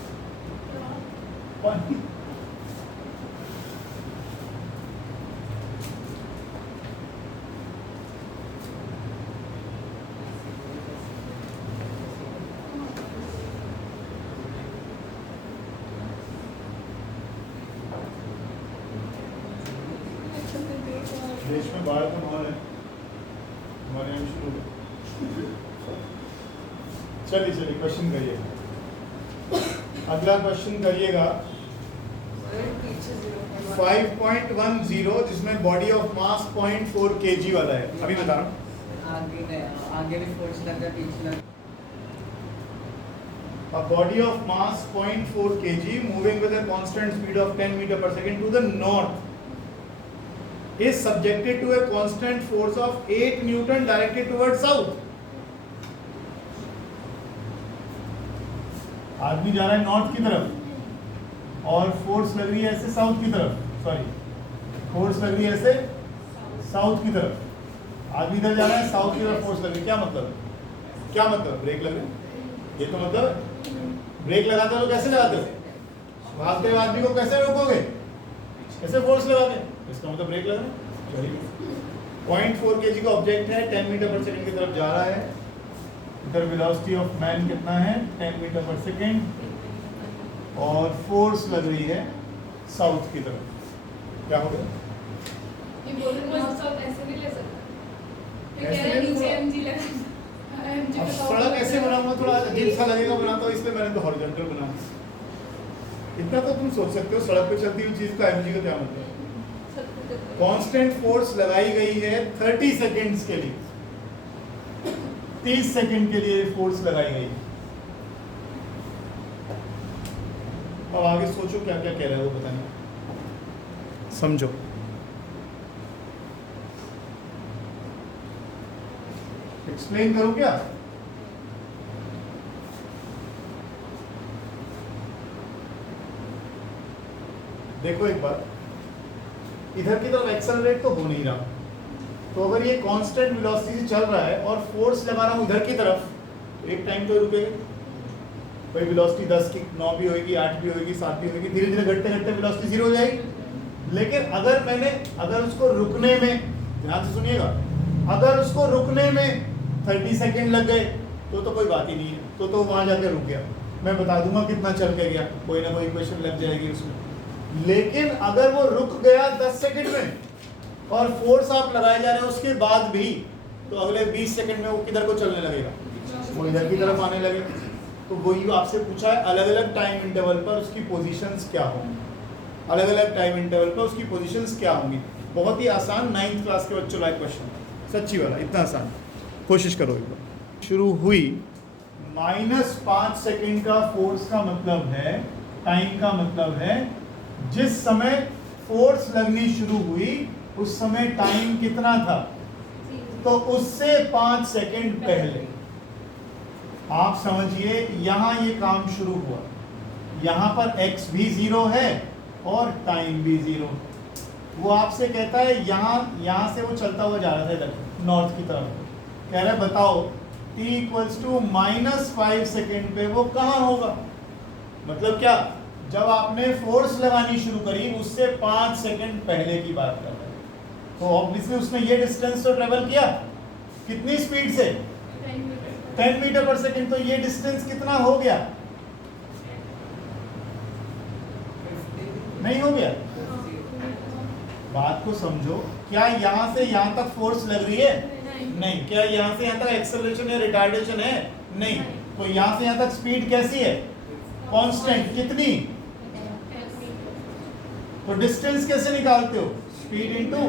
पानी देश में बाढ़ का माहौल है, हमारे यहाँ शुरू हो। चलिए चलिए क्वेश्चन करिएगा, अगला क्वेश्चन करिएगा। 5.10 जिसमें बॉडी ऑफ मास 0.4 kg वाला है, अभी बता रहा हूँ। आगे भी फोर्स लग रहा है, पीछे लग A body of mass 0.4 kg moving with a constant speed of 10 meter per second to the north is subjected to a constant force of 8 Newton directed towards south. आदमी जा रहा है नॉर्थ की तरफ और फोर्स लग रही है ऐसे साउथ की तरफ, सॉरी फोर्स लग रही है ऐसे साउथ की तरफ। आदमी इधर जा रहा है, साउथ की तरफ फोर्स लग रही है। क्या मतलब? क्या मतलब? ब्रेक लग रहे हैं, ये तो मतलब ब्रेक लगाते हो तो कैसे लगाते हो? भागते हुए आदमी को कैसे रोकोगे? कैसे फोर्स लगाते? इसका मतलब ब्रेक लगा। चलिए 0.4 kg का ऑब्जेक्ट है, 10 मीटर पर सेकंड की तरफ जा रहा है। इधर वेलोसिटी ऑफ मैन कितना है? 10 मीटर पर सेकंड, और फोर्स लग रही है साउथ की तरफ। क्या हो गया? ये बोल रहे हैं साउथ ऐसे नहीं ले सकता, ये कह रहे हैं नीचे mg लगा। अब सड़क ऐसे बनाऊंगा थोड़ा अजीब सा लगेगा बनाता हूँ, इसलिए मैंने तो हॉरिजॉन्टल बनाया। इतना तो तुम सोच सकते हो, सड़क पे चलती हुई चीज का एमजी का क्या मतलब? कांस्टेंट फोर्स लगाई गई है 30 सेकंड्स के लिए, 30 सेकंड के लिए फोर्स लगाई गई। अब आगे सोचो क्या क्या कह रहा है वो बताना, समझो। एक्सप्लेन करूं क्या? देखो एक बात, इधर की तरफ एक्सेलरेट तो हो नहीं रहा, तो अगर ये कांस्टेंट वेलोसिटी से चल रहा है और फोर्स लगा रहा हूं इधर की तरफ, तो एक टाइम तो रुकेगा। कोई वेलोसिटी 10 की 9 भी होगी, 8 भी होगी, 7 भी होगी, धीरे धीरे घटते घटते वेलोसिटी 0 हो जाएगी। लेकिन अगर उसको रुकने में, ध्यान से सुनिएगा, अगर उसको रुकने में 30 सेकंड लग गए तो कोई बात ही नहीं है, तो वहां जाके रुक गया। मैं बता दूंगा कितना चल के गया, कोई ना कोई इक्वेशन लग जाएगी उसमें। लेकिन अगर वो रुक गया 10 सेकंड में और फोर्स आप लगाए जा रहे हैं उसके बाद भी, तो अगले 20 सेकंड में वो किधर को चलने लगेगा? वो इधर की तरफ आने लगे। तो वही आपसे पूछा है, अलग अलग टाइम इंटरवल पर उसकी पोजीशंस क्या होंगी, अलग अलग टाइम इंटरवल पर उसकी पोजीशंस क्या होंगी। बहुत ही आसान 9th क्लास के बच्चों लायक क्वेश्चन, सच्ची वाला, इतना आसान। कोशिश करो एक बार। शुरू हुई -5 सेकंड का फोर्स का मतलब है, टाइम का मतलब है जिस समय फोर्स लगनी शुरू हुई उस समय टाइम कितना था? तो उससे 5 सेकंड पहले। आप समझिए यहां ये काम शुरू हुआ, यहां पर x भी 0 है और टाइम भी 0। वो आपसे कहता है यहां से वो चलता हुआ जा रहा था इधर नॉर्थ की तरफ, कह रहा है बताओ t = -5 सेकेंड पे वो कहाँ होगा? मतलब क्या, जब आपने फोर्स लगानी शुरू करी उससे 5 सेकेंड पहले की बात कर रहे हैं। तो ऑब्वियसली उसने ये डिस्टेंस तो ट्रेवल किया, कितनी स्पीड से? 10 मीटर पर सेकेंड। तो ये डिस्टेंस कितना हो गया? नहीं हो गया? बात को समझो, क्या यहाँ से यहाँ तक फोर्स लग रही है? नहीं। क्या यहाँ से यहाँ तक एक्सेलरेशन या रिटार्डेशन है? नहीं। तो यहाँ से यहाँ तक स्पीड कैसी है? कांस्टेंट। कितनी? तो डिस्टेंस कैसे निकालते हो? स्पीड इनटू,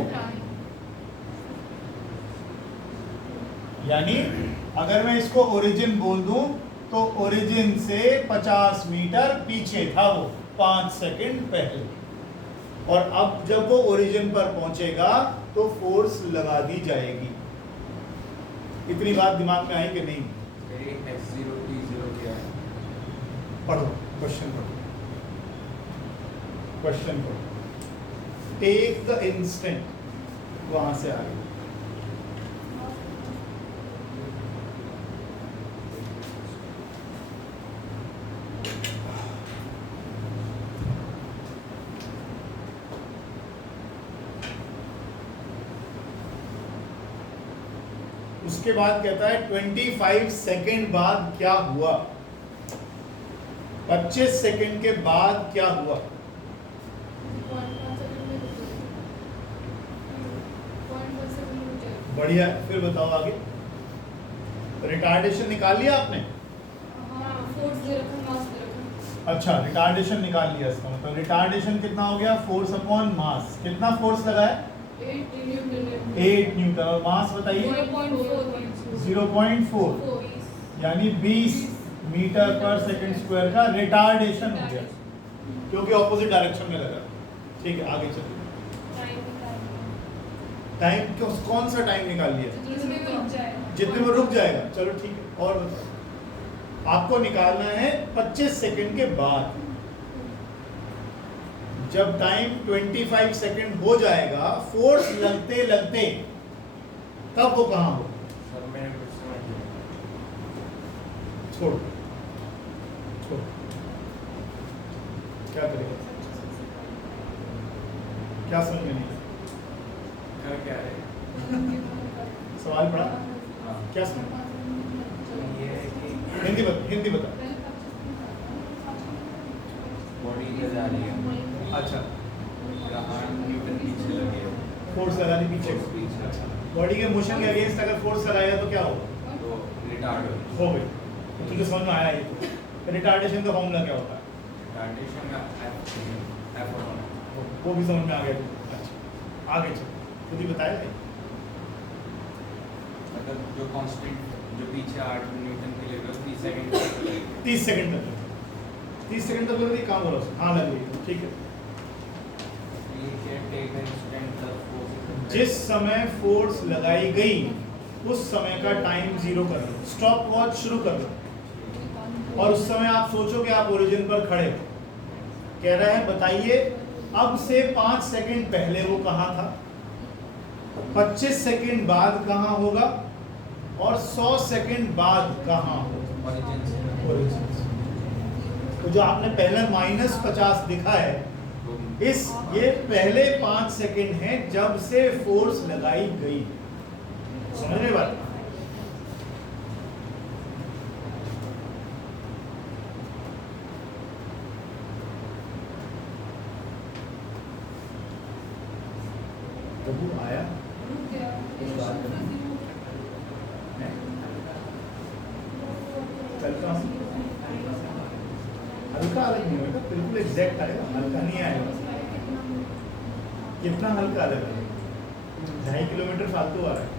यानी अगर मैं इसको ओरिजिन बोल दूं तो ओरिजिन से 50 मीटर पीछे था वो 5 सेकंड पहले, और अब जब वो ओरिजिन पर पहुंचेगा तो फोर्स लगा दी जाएगी। इतनी बात दिमाग में आई कि नहीं? x0 t0 क्या है? पढ़ो क्वेश्चन, पढ़ो क्वेश्चन, पढ़ो। टेक द इंस्टेंट, वहां से आगे। उसके बाद कहता है 25 सेकंड बाद क्या हुआ, 25 सेकंड के बाद क्या हुआ? बढ़िया, फिर बताओ आगे। रिटार्डेशन निकाल लिया आपने? अच्छा, रिटार्डेशन निकाल लिया। इसका मतलब रिटार्डेशन कितना हो गया? Force upon mass. कितना फोर्स लगा है? 8 न्यूटन। और मास बताइए? 0.4, यानी 20 मीटर पर सेकंड स्क्वायर का रिटार्डेशन हो गया, क्योंकि ऑपोजिट डायरेक्शन में लगा। ठीक है, आगे चलिए। टाइम कौन सा टाइम निकाल लिया? जितने में रुक जाएगा। चलो ठीक है, और बताओ। आपको निकालना है 25 सेकंड के बाद। जब टाइम 25 सेकंड हो जाएगा, फोर्स लगते लगते, तब वो कहां हो? सर मैंने कुछ समझ लिया। छोड़ छोड़, क्या करेगा? क्या समझ में नहीं? कर क्या है? सवाल पढ़ा? हाँ, क्या समझ? ये है कि हिंदी बता। बॉडी इधर जा रही है, अच्छा, यहाँ न्यूटन पीछे लगे हैं, फोर्स लगाने पीछे को। पीछे बॉडी के मोशन के अगेंस्ट अगर फोर्स लगाया तो क्या होगा? तो रिटार्ड हो गई। तो तुझे समझ में आया ये? तो रिटार्डेशन का फॉर्मूला क्या होता है? रिटार्डेशन का F होना है। वो भी समझ में आ गया। अच्छा, आगे चलो, खुद ही बताया। मतलब जो कांस्टेंट जो पीछे 8 न्यूटन के लेवल 30 सेकंड 30 सेकंड तक, 30 सेकंड तक लग रही काम हो रहा है। हाँ लग रही है, ठीक है। ये क्या टेक इंस्टेंट द फोर्स, जिस समय फोर्स लगाई गई उस समय का टाइम 0 कर लो, स्टॉप वॉच शुरू कर लो, और उस समय आप सोचो कि आप ओरिजिन पर खड़े हो। कह रहा है बताइए अब से 5 सेकंड पहले वो कहाँ था, 25 सेकंड बाद कहाँ होगा, और 100 सेकंड बाद कहाँ होगा? ओरिजिन से ओरिजिन से। तो जो आपने पहले -50 दिखा है, ये पहले 5 सेकंड हैं जब से फोर्स लगाई गई। समझ रहे बात? प्रभु आया कल का हल्का अलग नहीं होगा, बिल्कुल एग्जैक्ट आएगा, हल्का नहीं आएगा। कितना हल्का अलग है? 2.5 किलोमीटर फालतू आ रहा है,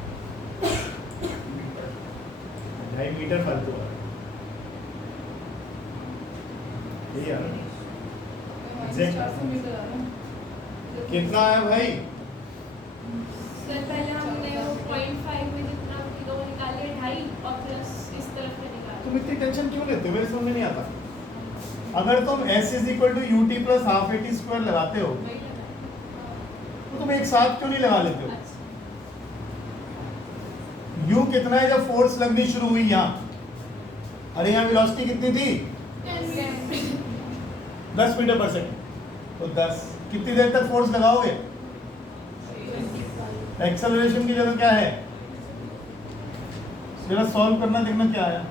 2.5 मीटर फालतू आ रहा है। यही आ रहा है एग्जैक्ट। कितना आया भाई? सर पहले हमने वो 0.5 में जितना किलो निकाले 2.5 और प्लस इस तरफ से निकाले। तुम इतनी टेंशन क्यों लेते हो? मेरे समझ में नहीं आता। अगर तुम S = UT + ½ AT² लगाते हो वही लगा। तो तुम एक साथ क्यों नहीं लगा लेते हो? अच्छा। U कितना है जब फोर्स लगनी शुरू हुई यहाँ? अरे यहाँ वेलोसिटी कितनी थी? 10 मीटर पर सेकंड। तो 10 कितनी देर तक फोर्स लगाओगे? एक्सेलरेशन की जगह क्या है? जरा सॉल्व करना, देखना क्या आया।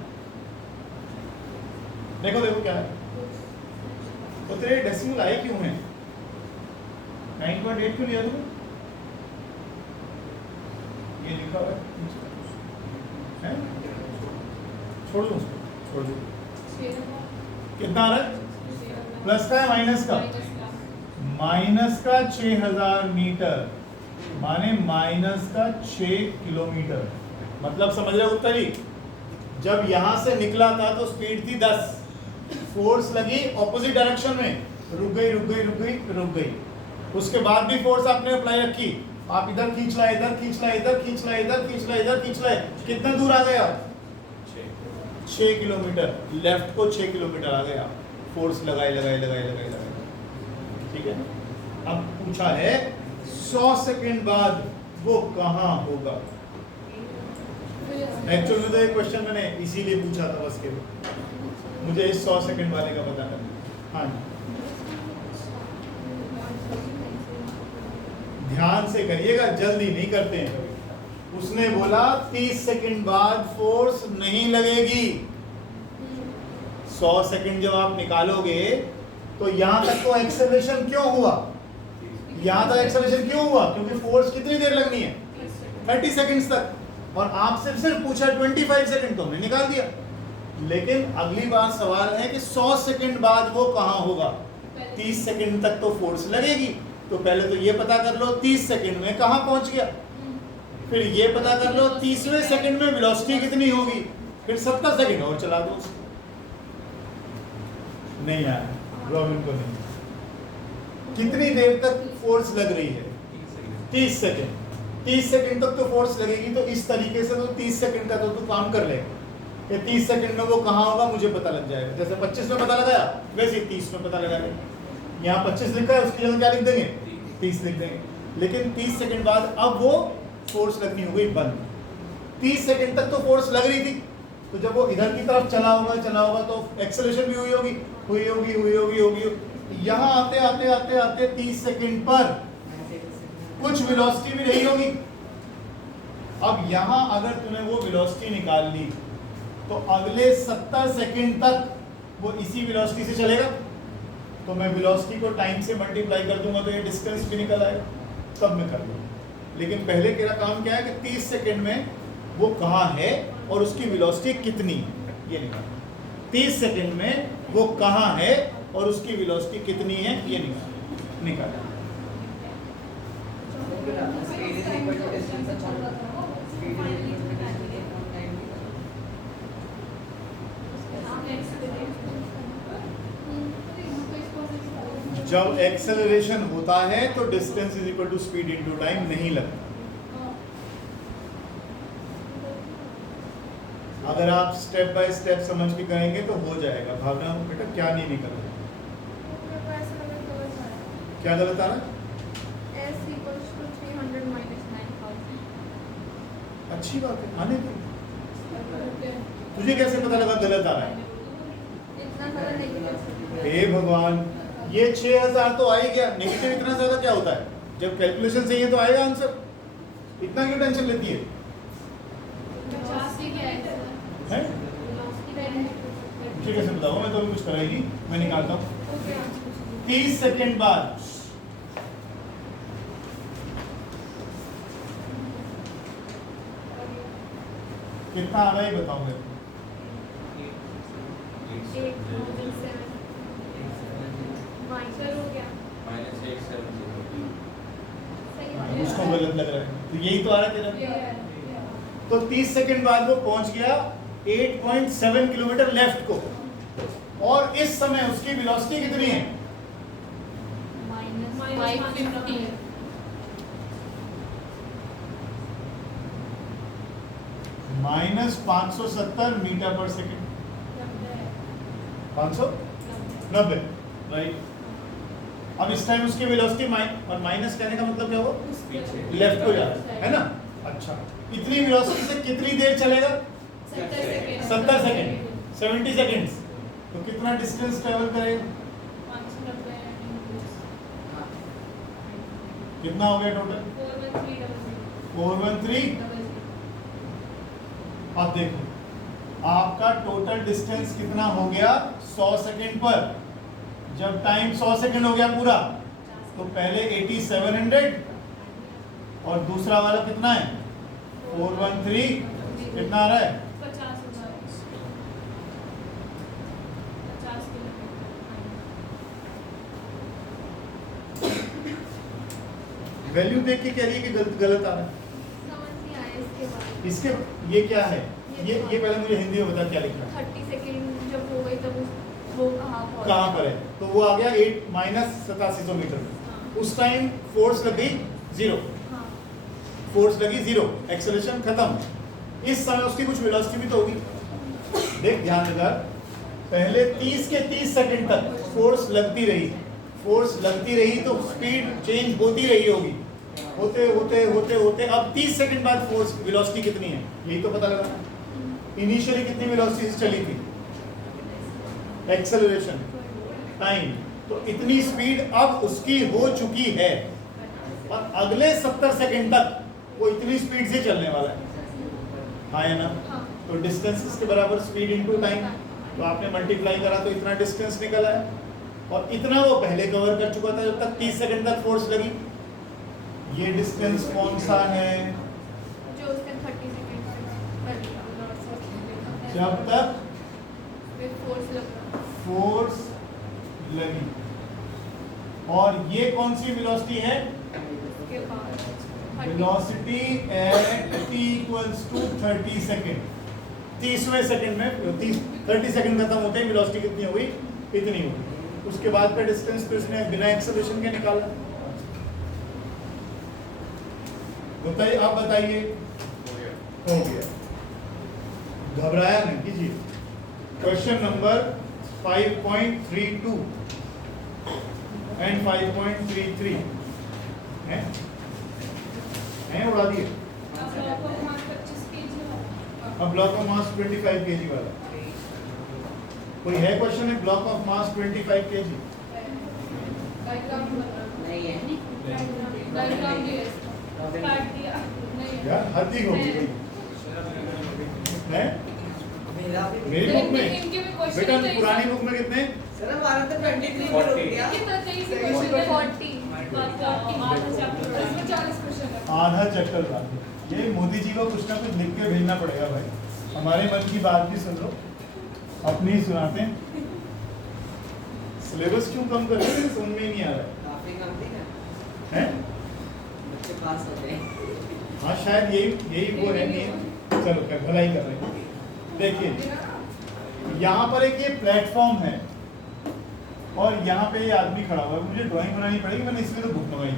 देखो देखो क्या है। तो तेरे डेसिमल आए क्यों हैं? 9.8 क्यों लिया तुमने? ये लिखा हुआ है, छोड़ दो उसको, छोड़ दो। कितना आ रहा है? प्लस का है माइनस का? माइनस का 6000 मीटर माने माइनस का 6 किलोमीटर। मतलब समझ रहे हो उत्तर ही? जब यहां से निकला था तो स्पीड थी 10, फोर्स लगी ऑपोजिट डायरेक्शन में, रुक गई रुक गई रुक गई रुक गई। उसके बाद भी फोर्स आपने अप्लाई रखी, आप इधर खींच लाए, इधर खींच लाए, इधर खींच लाए, इधर खींच लाए, इधर खींच लाए, कितना दूर आ गया? 6 किलोमीटर। लेफ्ट को 6 किलोमीटर आ गया, फोर्स लगाए लगाए लगाए लगाए लगाए। ठीक है, अब पूछा है 100 सेकंड बाद वो कहां होगा। एक्चुअल में तो ये क्वेश्चन मैंने इसीलिए पूछा था बस केवल मुझे इस 100 सेकंड वाले का पता करना। हाँ, ध्यान से करिएगा, जल्दी नहीं करते हैं कभी। उसने बोला 30 सेकंड बाद फोर्स नहीं लगेगी। 100 सेकंड जब आप निकालोगे तो यहां तक तो एक्सेलरेशन क्यों हुआ? यहां तक एक्सेलरेशन क्यों हुआ? क्योंकि फोर्स कितनी देर लगनी है? 30 सेकंड्स तक। और आपसे सिर्फ पूछा 25 सेकंड, तो हमने निकाल दिया। लेकिन अगली बार सवाल है कि 100 सेकंड बाद वो कहां होगा। 30 सेकंड तक तो फोर्स लगेगी, तो पहले तो ये पता कर लो 30 सेकंड में कहां पहुंच गया, फिर ये पता कर लो 30वें सेकंड में वेलोसिटी कितनी होगी, फिर 70 सेकंड और चला दो। नहीं यार, रॉबिन को नहीं। कितनी देर तक फोर्स लग रही है? 30 सेकंड। 30 सेकंड तक तो फोर्स लगेगी, तो इस तरीके से तो 30 सेकंड का तो तू काम कर लेगा कि 30 सेकंड में वो कहां होगा मुझे पता लग जाएगा। जैसे 25 में पता लगाया वैसे 30 में पता लगा लेंगे। यहाँ 25 लिखा है, उसकी जगह क्या लिख देंगे? 30 लिख देंगे। लेकिन 30 सेकंड बाद अब वो फोर्स लगनी हो गई बंद। 30 सेकंड तक तो फोर्स लग रही थी, तो जब वो इधर की तरफ चला होगा तो एक्सेलरेशन भी हुई होगी। यहाँ आते आते आते आते 30 सेकंड पर कुछ वेलोसिटी भी रही होगी। अब यहाँ अगर तूने वो वेलोसिटी निकाल ली तो अगले 70 सेकंड तक वो इसी वेलोसिटी से चलेगा। तो मैं वेलोसिटी को टाइम से मल्टीप्लाई कर दूंगा तो ये डिस्टेंस भी निकल आएगा, तब मैं कर लूँगा। लेकिन पहले मेरा काम क्या है कि 30 सेकंड में वो कहाँ है और उसकी वेलोसिटी कितनी है ये निकाल। 30 सेकंड में वो कहाँ है और उसकी वेलोसिटी कितनी है ये निकाल। Speed is equal to distance upon speed is equal to distance upon time. जब एक्सेलरेशन होता है तो distance is equal to speed into time नहीं लगता। अगर आप स्टेप बाय स्टेप समझ के करेंगे तो हो जाएगा। भावना बेटा क्या नहीं निकल रहा, क्या गलत आ रहा है? अच्छी बात है, आने दो। तुझे कैसे पता लगा गलत आ रहा है? हे भगवान, ये 6000 तो आ ही गया। नेगेटिव इतना ज्यादा क्या होता है? जब कैलकुलेशन सही है तो आएगा आंसर। इतना क्यों टेंशन लेती है? हैं? मुझे कैसे बताओ? मैं तो अभी कुछ कराएगी, मैं निकालता हूँ। 30 सेकंड बाद कितना आ रहा है बताओ मेरे को। उसको गलत लग रहा है, तो यही तो आ रहा है तेरा। तो 30 सेकंड बाद वो पहुंच गया 8.7 किलोमीटर लेफ्ट को, और इस समय उसकी वेलोसिटी कितनी है? -570 मीटर पर सेकंड। 590 राइट। अब इस टाइम उसकी वेलोसिटी और माइनस कहने का मतलब क्या हुआ? लेफ्ट को जा रहा है ना। अच्छा, इतनी वेलोसिटी से कितनी देर चलेगा? 70 सेकंड, 70 सेकंड्स। तो कितना डिस्टेंस ट्रेवल करेगा? कितना हो गया टोटल? 413। अब देखो आपका टोटल डिस्टेंस कितना हो गया 100 सेकंड पर। जब टाइम 100 सेकंड हो गया पूरा, तो पहले 8700 और दूसरा वाला कितना है 413। कितना आ रहा है? 50 वैल्यू देख के कह रही है कि गलत गलत आ रहा है। समझ नहीं आया इसके बाद। इसके ये क्या है, ये पहले मुझे हिंदी में बता क्या लिखा है, 30 सेकंड जब हो गई तब वो कहाँ पर है, तो वो आ गया 8 माइनस 8700 मीटर में। उस टाइम फोर्स लगी 0, हाँ फोर्स लगी 0, एक्सेलरेशन खत्म। इस समय उसकी कुछ वेलोसिटी भी तो होगी। देख ध्यान देगा, पहले 30 के 30 सेकंड तक फोर्स लगती रही, फोर्स लगती रही तो स्पीड चेंज होती रही होगी, होते होते होते होते अब 30 सेकंड बाद फोर्स वेलोसिटी कितनी है यही तो पता लगा। इनिशियली कितनी वेलोसिटी से चली थी, एक्सेलरेशन टाइम, तो इतनी स्पीड अब उसकी हो चुकी है और अगले 70 सेकंड तक वो इतनी स्पीड से चलने वाला है, हाँ या ना। हाँ। तो डिस्टेंस इसके बराबर स्पीड इनटू टाइम, तो आपने मल्टीप्लाई करा तो इतना डिस्टेंस निकला है और इतना वो पहले कवर कर चुका था जब तक 30 सेकंड तक फोर्स लगी। ये डिस्टेंस कौन सा है, जो उसने 30 सेकंड कर लिया जब तक फिर फोर्स लगा। फोर्स लगी, और ये कौन सी वेलोसिटी है, उसके बाद velocity at t equals to 30 second. 30वें सेकंड में 30 सेकंड खत्म होते ही वेलोसिटी कितनी हो गई, इतनी हो गई। उसके बाद का डिस्टेंस तो इसने बिना एक्सेलरेशन के निकाला। बताइए, आप बताइए, हो गया, घबराया नहीं कीजिए। क्वेश्चन नंबर 5.32 एंड 5.33 हैं उड़ा दिए। अब ब्लॉक ऑफ मास 25 kg वाला कोई है क्वेश्चन है, ब्लॉक ऑफ मास 25 kg? नहीं है। यार हद ही हो गई है। मेरा भी मेरी बुक में इनके में क्वेश्चन बेटा ही पुरानी बुक में कितने, सर हमारा तो 23 में रुक गया। कितना चाहिए से क्वेश्चन है 40 इसमें 40 क्वेश्चन है। आधा चैप्टर था। ये मोदी जी को कुछ ना कुछ लिख के भेजना पड़ेगा भाई, हमारे मन की बात भी सुन लो, अपनी ही सुनाते हैं। सिलेबस क्यों कम कर रहे हैं, समझ में ही नहीं आ रहा काफी कम थी ना, है। बच्चे पास हो गए। हाँ शायद यही वो है नहीं, चलो क्या भलाई कर रहे हैं। देखिए यहाँ पर एक ये प्लेटफॉर्म है और यहाँ पे ये आदमी खड़ा हुआ है, मुझे ड्राइंग बनानी पड़ेगी, मैंने इसलिए तो बुक मंगाई।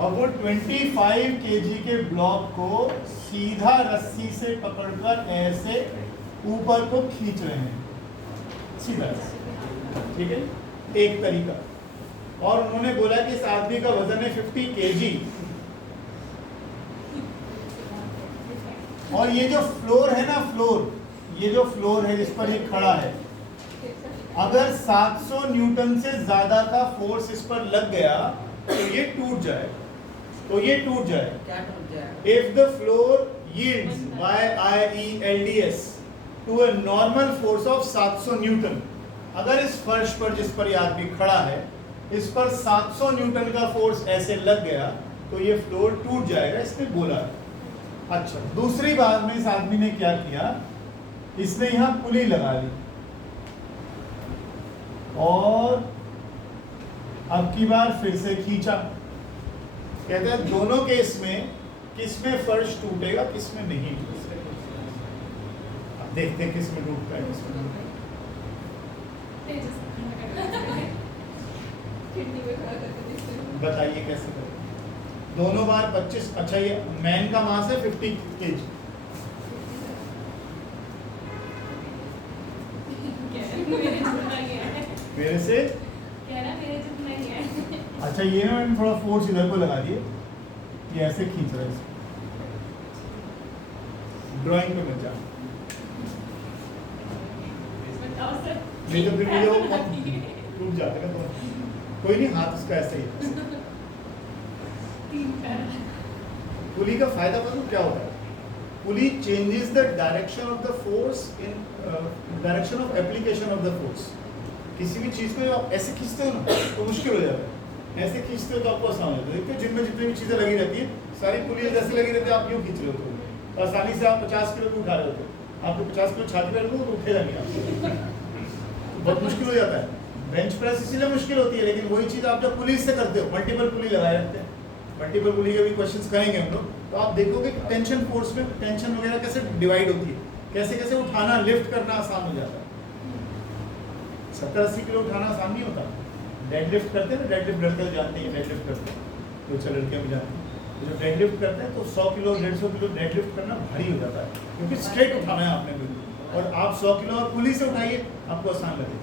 और वो 25 kg के ब्लॉक को सीधा रस्सी से पकड़कर ऐसे ऊपर को खींच रहे हैं, सीधा, ठीक है, एक तरीका। और उन्होंने बोला कि इस आदमी का वजन है 50 kg, और ये जो फ्लोर है ना, ये जो फ्लोर है जिस पर ये खड़ा है, अगर 700 न्यूटन से ज्यादा का फोर्स इस पर लग गया तो ये टूट जाए, क्या टूट जाए? If the floor yields YIELDS to a normal force of 700 Newton, अगर इस फर्श पर जिस पर ये आदमी खड़ा है इस पर 700 न्यूटन का फोर्स ऐसे लग गया तो ये फ्लोर टूट जाएगा, इसने बोला। अच्छा, दूसरी बात में इस आदमी ने क्या किया, इसने यहाँ पुली लगा ली और अब की बार फिर से खींचा। कहते हैं दोनों केस में किसमें फर्श टूटेगा, किसमें नहीं टूटेगा। अब देखते हैं किसमें टूटता है, किसमें नहीं। बताइए कैसे करें, दोनों बार 25। अच्छा, ये मैन का मास है 50 kg, मेरे से अच्छा, ये ना मैंने थोड़ा फोर्स इधर को लगा दिए, ये ऐसे खींच रहा है इसको। ड्राइंग पे मत जा, नहीं तो फिर मुझे वो टूट जाता है। तो कोई नहीं, हाथ उसका ऐसे ही। पुली का फायदा पता क्या होता है, pulley changes the direction of the force in direction of application of the force. किसी भी चीज़ को आप ऐसे खींचते हो ना तो मुश्किल हो जाता है, ऐसे खींचते हो तो आपको आसान हो जाता है। देखिए जिम में जितनी भी चीज़ें लगी रहती है सारी पुली जैसे लगी रहती है, आप यूँ खींच रहे होते हो, आसानी से आप 50 किलो भी उठा रहे होते हो, आपको 50 किलो छाती पे रखो तो उठेगा नहीं आपको, बहुत मुश्किल हो जाता है। बेंच प्रेस इसीलिए मुश्किल होती है, लेकिन वही चीज़ आप जब पुलिस से करते हो, मल्टीपल पुली लगाए रखते हैं मल्टीपल पुली के भी क्वेश्चंस करेंगे हम लोग, तो आप देखोगे कि टेंशन फोर्स में टेंशन वगैरह कैसे डिवाइड होती है, कैसे कैसे उठाना लिफ्ट करना आसान हो जाता है। 70-80 किलो उठाना आसान नहीं होता। डेड लिफ्ट करते हैं ना, डेड लिफ्ट लड़के जानते हैं डेड लिफ्ट करते हैं, तो चल लड़के भी जानते हैं, तो जब डेड लिफ्ट करते हैं तो 100 किलो 150 किलो डेड लिफ्ट करना भारी हो जाता है, क्योंकि स्ट्रेट उठाना है आपने बिल्कुल, और आप 100 किलो और पुली से उठाइए आपको आसान लगेगा।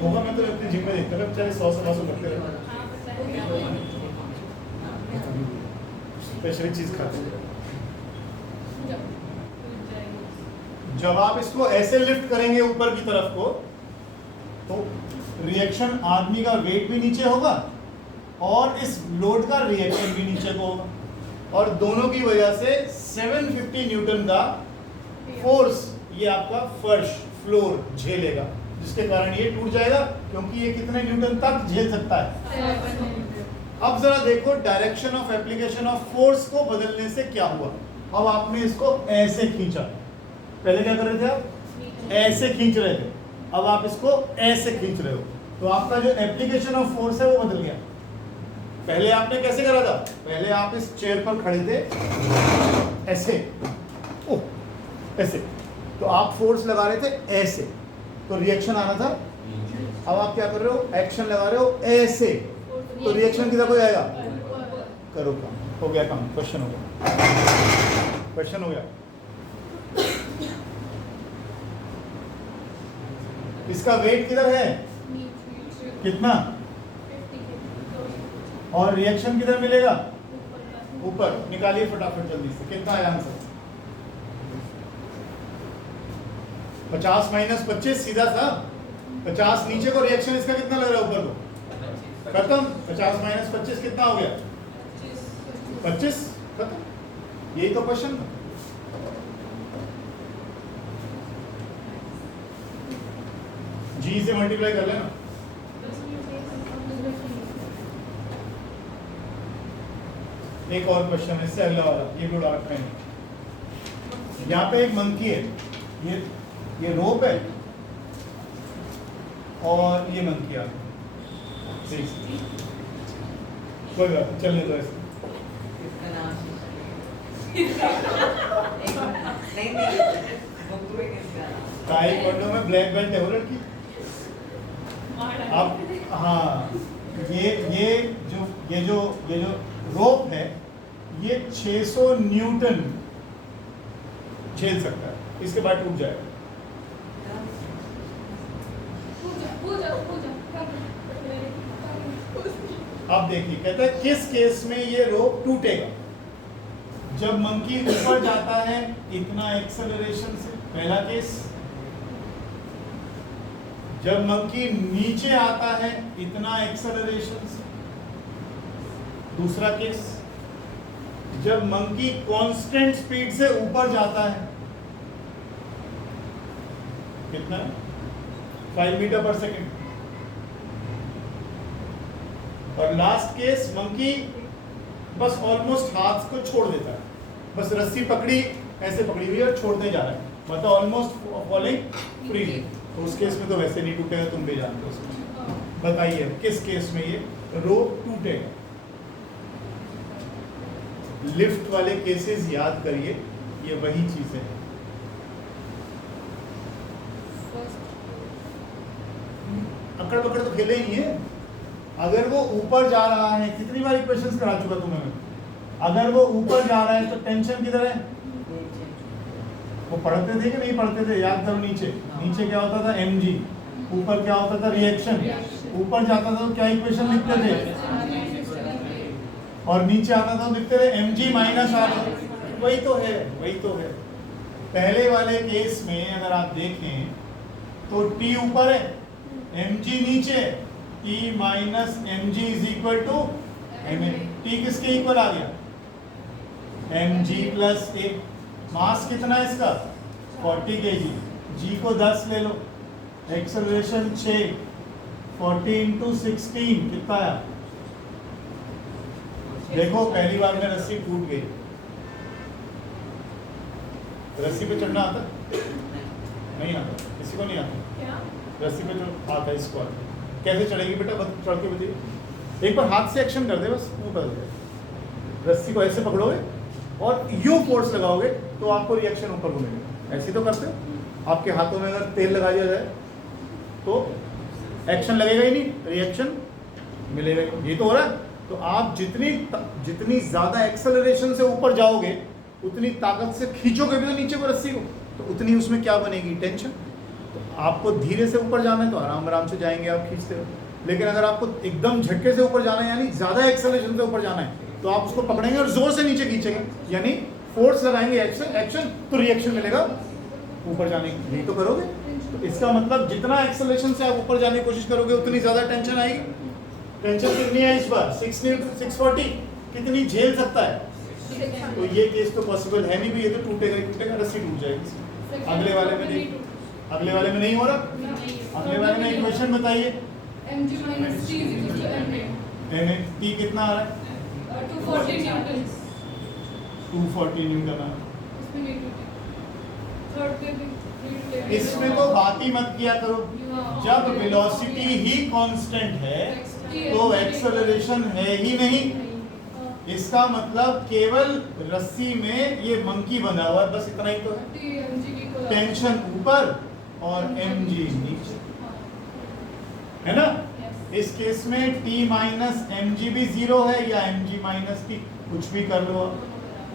होगा, मैं तो अपनी जिम में देखता था चाहे 100-150 करते रहे, स्पेशली चीज खाते हैं। जब आप इसको ऐसे लिफ्ट करेंगे ऊपर की तरफ को, तो रिएक्शन आदमी का वेट भी नीचे होगा और इस लोड का रिएक्शन भी नीचे को होगा, और दोनों की वजह से 750 न्यूटन का फोर्स ये आपका फर्श फ्लोर झेलेगा, जिसके कारण ये टूट जाएगा, क्योंकि ये कितने न्यूटन तक झेल सकता है। अब जरा देखो direction of application of force को बदलने से क्या हुआ। अब आपने इसको ऐसे खींचा, पहले क्या कर रहे थे आप, ऐसे खींच रहे थे, अब आप इसको ऐसे खींच रहे हो, तो आपका जो एप्लीकेशन ऑफ फोर्स है वो बदल गया। पहले आपने कैसे करा था, पहले आप इस चेयर पर खड़े थे ऐसे, ऐसे, तो आप फोर्स लगा रहे थे ऐसे, तो रिएक्शन आना था। अब आप क्या कर रहे हो, एक्शन लगा रहे हो ऐसे, तो रिएक्शन किधर को जाएगा, करो काम, हो गया काम, क्वेश्चन हो गया, क्वेश्चन हो गया। इसका वेट किधर है, कितना, और रिएक्शन किधर मिलेगा, ऊपर। निकालिए फटाफट जल्दी से, कितना है आंसर, 50 - 25 सीधा था, 50 नीचे को, रिएक्शन इसका कितना लग रहा है ऊपर को, खत्म। 50 - 25 कितना हो गया, 25, खत्म। यही तो क्वेश्चन था। जी से मल्टीप्लाई कर लेना। एक और क्वेश्चन है इससे अगला वाला, ये गुड आर्ट में। यहाँ पे एक मंकी है, ये रोप है और ये मंकी आ गई, कोई बात नहीं, चलने दो इसको। ताइक्वांडो में ब्लैक बेल्ट है वो लड़की। अब हाँ, ये जो रोप है, ये 600 न्यूटन झेल सकता है, इसके बाद टूट जाएगा। अब देखिए, कहता है किस केस में ये रोप टूटेगा, जब मंकी ऊपर जाता है इतना एक्सेलरेशन से, पहला केस। जब मंकी नीचे आता है इतना एक्सेलरेशन से, दूसरा केस। जब मंकी कांस्टेंट स्पीड से ऊपर जाता है, कितना, 5 मीटर पर सेकेंड। और लास्ट केस, मंकी बस ऑलमोस्ट हाथ को छोड़ देता है, बस रस्सी पकड़ी, ऐसे पकड़ी हुई है और छोड़ते जा रहा है, मतलब ऑलमोस्ट फॉलिंग फ्रीली। तो उस केस में तो वैसे नहीं टूटेगा, तुम भी जानते हो उसमें। बताइए किस केस में ये रोप टूटेगा। लिफ्ट वाले केसेस याद करिए, ये वही चीज है। अकड़ पकड़ तो खेले ही नहीं है। अगर वो ऊपर जा रहा है, कितनी बार इक्वेशंस करा चुका तुम्हें मैं, अगर वो ऊपर जा रहा है तो टेंशन किधर है, वो पढ़ते थे कि नहीं पढ़ते थे, याद करो। नीचे क्या होता था, mg, ऊपर क्या होता था, रिएक्शन। ऊपर जाता था तो क्या इक्वेशन लिखते थे, और नीचे आता था तो लिखते थे mg - r। वही तो है। पहले वाले केस में अगर आप देखें तो t ऊपर है, mg नीचे, t - mg = ma। t किसके इक्वल आ गया, mg + a। मास कितना है इसका, 40 kg, g को 10 ले लो, एक्सेलरेशन 6, 40 × 16 कितना आया। देखो पहली बार में रस्सी टूट गई। रस्सी पे चढ़ना आता नहीं आता, किसी को नहीं आता। क्या? रस्सी पे जो हाथ है इसको कैसे चढ़ेगी बेटा, चढ़ के बताइए। एक बार हाथ से एक्शन कर दे बस, वो कर दे। रस्सी को ऐसे पकड़ोगे और यू फोर्स लगाओगे तो आपको रिएक्शन ऊपर को मिलेगा। ऐसे तो करते हो, आपके हाथों में अगर तेल लगा दिया जाए तो एक्शन लगेगा ही नहीं, रिएक्शन मिलेगा ही। ये तो हो रहा है। तो आप जितनी ज़्यादा एक्सेलरेशन से ऊपर जाओगे उतनी ताकत से खींचोगे भी तो नीचे को रस्सी को, तो उतनी उसमें क्या बनेगी, टेंशन। तो आपको धीरे से ऊपर जाना है तो आराम आराम से जाएंगे, आप खींचते हो। लेकिन अगर आपको एकदम झटके से ऊपर जाना है, यानी ज़्यादा एक्सेलरेशन से ऊपर जाना है, तो आप उसको पकड़ेंगे और जोर से नीचे खींचेंगे, यानी फोर्स लगाएंगे एक्शन, तो रिएक्शन मिलेगा ऊपर जाने की। यही तो करोगे। तो इसका मतलब जितना एक्सेलरेशन से आप ऊपर जाने की कोशिश करोगे उतनी ज़्यादा टेंशन आएगी। टेंशन कितनी है इस बार, 640, कितनी झेल सकता है। तो ये केस तो पॉसिबल है नहीं भी, ये तो टूटेगा ही टूटेगा, रस्सी टूट जाएगी। अगले वाले में नहीं, अगले वाले में नहीं हो रहा। अगले वाले में इक्वेशन बताइए। mg minus t is equal to ma. T कितना आ रहा है, 240 newtons. 240 न्यूटन आ रहा है। इसमें need to take. Third पे भी need to take. इसमें तो बात ही मत किया करो। जब वेलोसिटी ही कांस्टेंट है तो एक्सेलरेशन है ही नहीं। इसका मतलब केवल रस्सी में ये मंकी बंधा हुआ है, बस इतना ही तो है। t mg की equal. टेंशन ऊपर और mg नीचे, है ना। इस केस में t माइनस mg भी जीरो है या mg माइनस t, कुछ भी कर लो आप,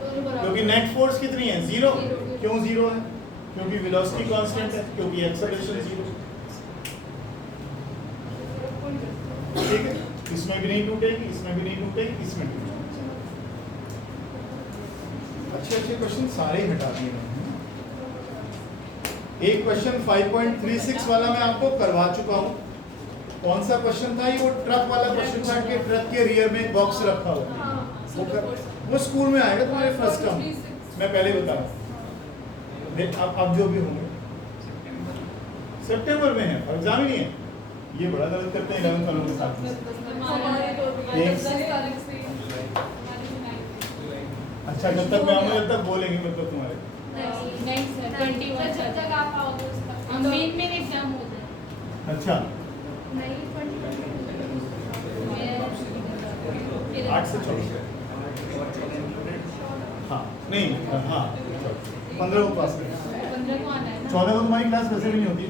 दोनों बराबर. क्योंकि नेट फोर्स कितनी है, जीरो। Zero. क्यों जीरो है, क्योंकि वेलोसिटी कांस्टेंट है, क्योंकि एक्सेलरेशन जीरो। ठीक है, इसमें भी नहीं टूटेगी, इसमें भी नहीं टूटेगी, इसमें भी नहीं। अच्छे क्वेश्चन सारे ही हटा दिए मैंने। एक क्वेश्चन 5.36 वाला मैं आपको करवा चुका हूँ। कौन सा क्वेश्चन था ये, वो ट्रक वाला क्वेश्चन था कि ट्रक के रियर में एक बॉक्स रखा हुआ है। वो स्कूल में आएगा तुम्हारे फर्स्ट टर्म, मैं पहले ही बता रहा हूँ। अब जो भी होंगे सितंबर में है, एग्जाम ही नहीं है। ये बड़ा गलत करते हैं 11th वालों के साथ में। हमारे तो एक- 10 तारीख से. अच्छा, जब तक मैं आऊँगा जब तक बोलेंगे मतलब तुम्हारे। नहीं सर, 21 जब तक आप आओगे उस तक. मेन में एग्जाम हो जाए। अच्छा, नहीं 8 से 14। हाँ नहीं, हाँ 15 को क्लास में, 15 को आना है ना। 14 को तुम्हारी क्लास वैसे भी नहीं होती।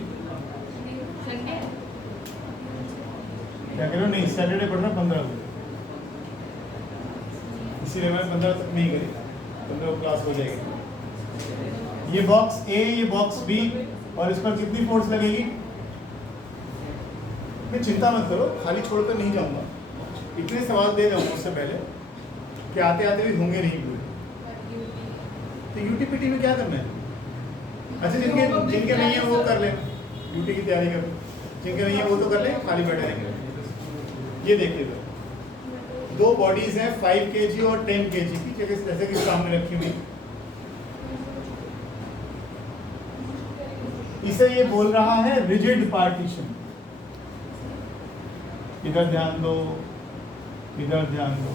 संडे क्या कह रहे हो, नहीं सैटरडे पढ़ रहा 15 को, इसीलिए मैंने 15 तक नहीं करी, 15 को क्लास हो जाएगी। ये बॉक्स ए, ये बॉक्स बी, और इस पर कितनी फोर्स लगेगी। मैं चिंता मत करो, खाली छोड़कर नहीं जाऊंगा। इतने सवाल दे जाऊंगा उससे पहले कि आते आते भी होंगे नहीं पूरे। तो यूटीपीटी में क्या करना है। अच्छा, जिनके नहीं है वो कर ले, यूटी की तैयारी कर, जिनके नहीं है वो तो कर ले, खाली बैठे रहेंगे। ये देखिएगा, दो बॉडीज हैं 5 kg और 10 kg की, जैसे कि सामने रखी हुई। इसे ये बोल रहा है रिजिड पार्टीशन। इधर ध्यान दो, इधर ध्यान दो।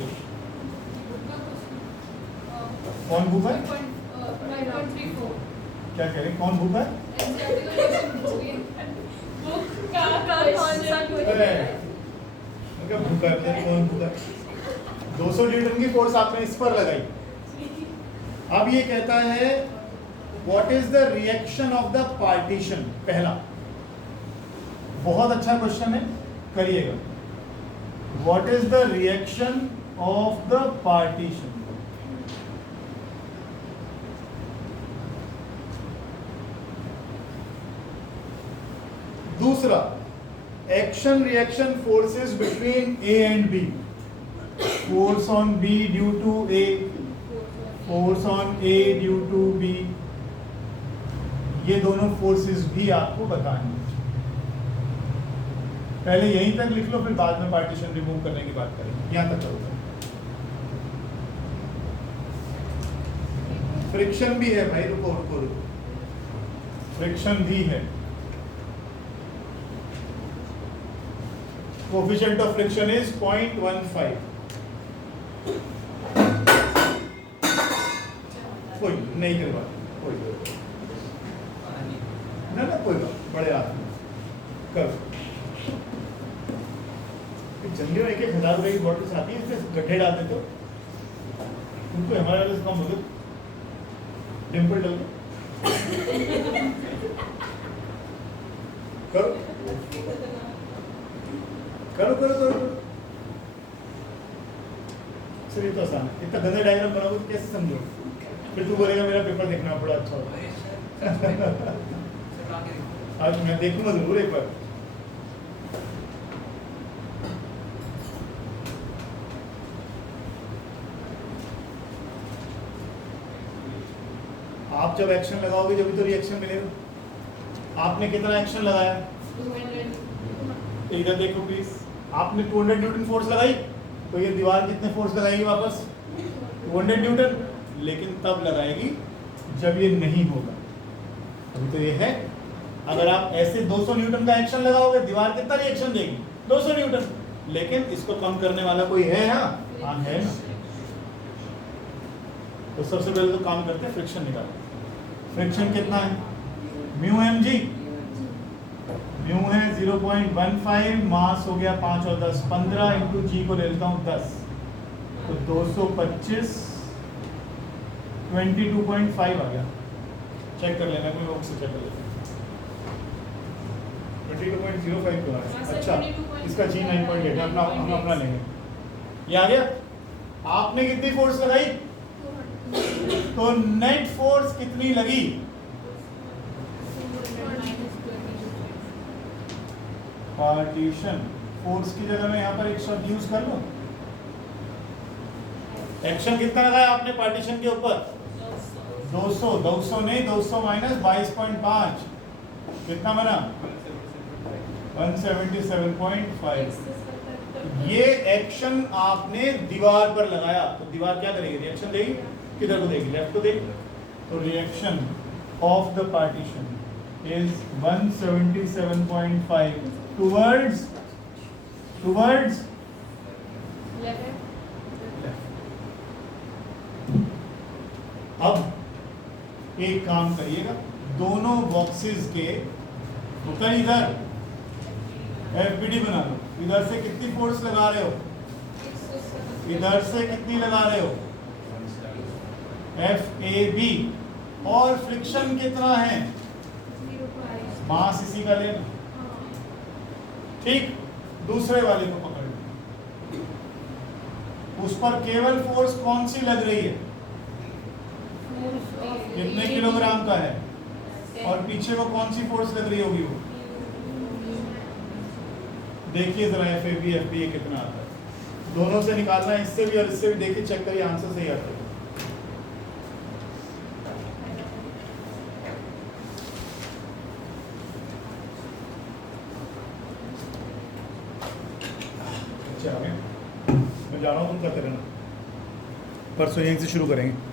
कौन भूखा है, 9.34. क्या कह रहे, कौन भूखा है। कौन सा अरे, उनका भूखा है, पता नहीं कौन भूखा है। 200 न्यूटन की फोर्स आपने इस पर लगाई। अब ये कहता है what is the reaction of the partition. पहला बहुत अच्छा क्वेश्चन है, करिएगा। What is the reaction of the partition. दूसरा, action reaction forces between A and B. Force on B due to A, force on A due to B. ये दोनों forces भी आपको बतानी है। पहले यहीं तक लिख लो, फिर बाद में पार्टीशन रिमूव करने की बात करेंगे। यहां तक करोगे। फ्रिक्शन भी है भाई, रुको रुको रुको, फ्रिक्शन भी है। Coefficient of friction is 0.15। कोई नहीं करवा, कोई ना ना, कोई बात, बड़े आदमी। करो। जल्दी में 1,000 रुपये की बॉटल्स आती है, इसमें गड्ढे डाल देते हो, उनको हमारे वाले से कम हो गए, डिम्पल डाल दो। करो करो करो करो। सर ये तो आसान है, इतना गंदा डायग्राम बनाओगे तो कैसे समझो? फिर तू बोलेगा मेरा पेपर देखना बड़ा अच्छा होगा। आज मैं देखूंगा जरूर एक बार। आप जब एक्शन लगाओगे जब तो रिएक्शन मिलेगा। आपने कितना एक्शन लगाया? 200 इधर देखो प्लीज, आपने 200 न्यूटन फोर्स लगाई, तो ये दीवार कितने फोर्स लगाएगी वापस? 200 न्यूटन, लेकिन तब लगाएगी जब ये नहीं होगा। अभी तो ये है। अगर आप ऐसे 200 न्यूटन का एक्शन लगाओगे, दीवार कितना रिएक्शन देगी? 200 न्यूटन, लेकिन इसको कम करने वाला कोई है यहाँ? हाँ है ना। तो सबसे पहले तो काम करते हैं, फ्रिक्शन निकालो। फ्रिक्शन कितना है? म्यू एम जी, म्यू है 0.15, मास हो गया 5 और 10, 15 इंटू जी को ले लेता हूँ 10, तो 225, 22.5 आ गया। चेक कर लेना, कोई बुक से चेक कर लेना। 22.05 क्यों आ रहा है? अच्छा, इसका जी 9.8 है, अपना हम अपना लेंगे। ये आ गया। आपने कितनी फोर्स लगाई? तो नेट फोर्स कितनी लगी? पार्टीशन फोर्स की जगह मैं यहाँ पर एक शब्द यूज कर लूं। एक्शन कितना लगाया आपने पार्टीशन के ऊपर? 200, 200 नहीं, 200 माइनस 22.5 कितना बना? 177.5। ये एक्शन आपने दीवार पर लगाया, तो दीवार क्या करेगी? रिएक्शन देगी। किधर को देगी? लेफ्ट को देगी। तो reaction of the partition is 177.5 towards अब एक काम करिएगा, दोनों बॉक्सेस के ऊपर इधर एफबीडी बना लो। इधर से कितनी फोर्स लगा रहे हो? इधर से कितनी लगा रहे हो? F A B. और फ्रिक्शन कितना है? मास इसी का लेना। ठीक, दूसरे वाले को पकड़ लो, उस पर केवल फोर्स कौन सी लग रही है? कितने किलोग्राम का है? और पीछे को कौन सी फोर्स लग रही होगी? वो देखिए जरा, F A B F B कितना आता है। दोनों से निकालना है, इससे भी और इससे भी। देखिए, चेक करिए, आंसर सही आता है। अच्छा, मैं जा रहा हूँ, तुम करते रहना। परसों यहीं से शुरू करेंगे।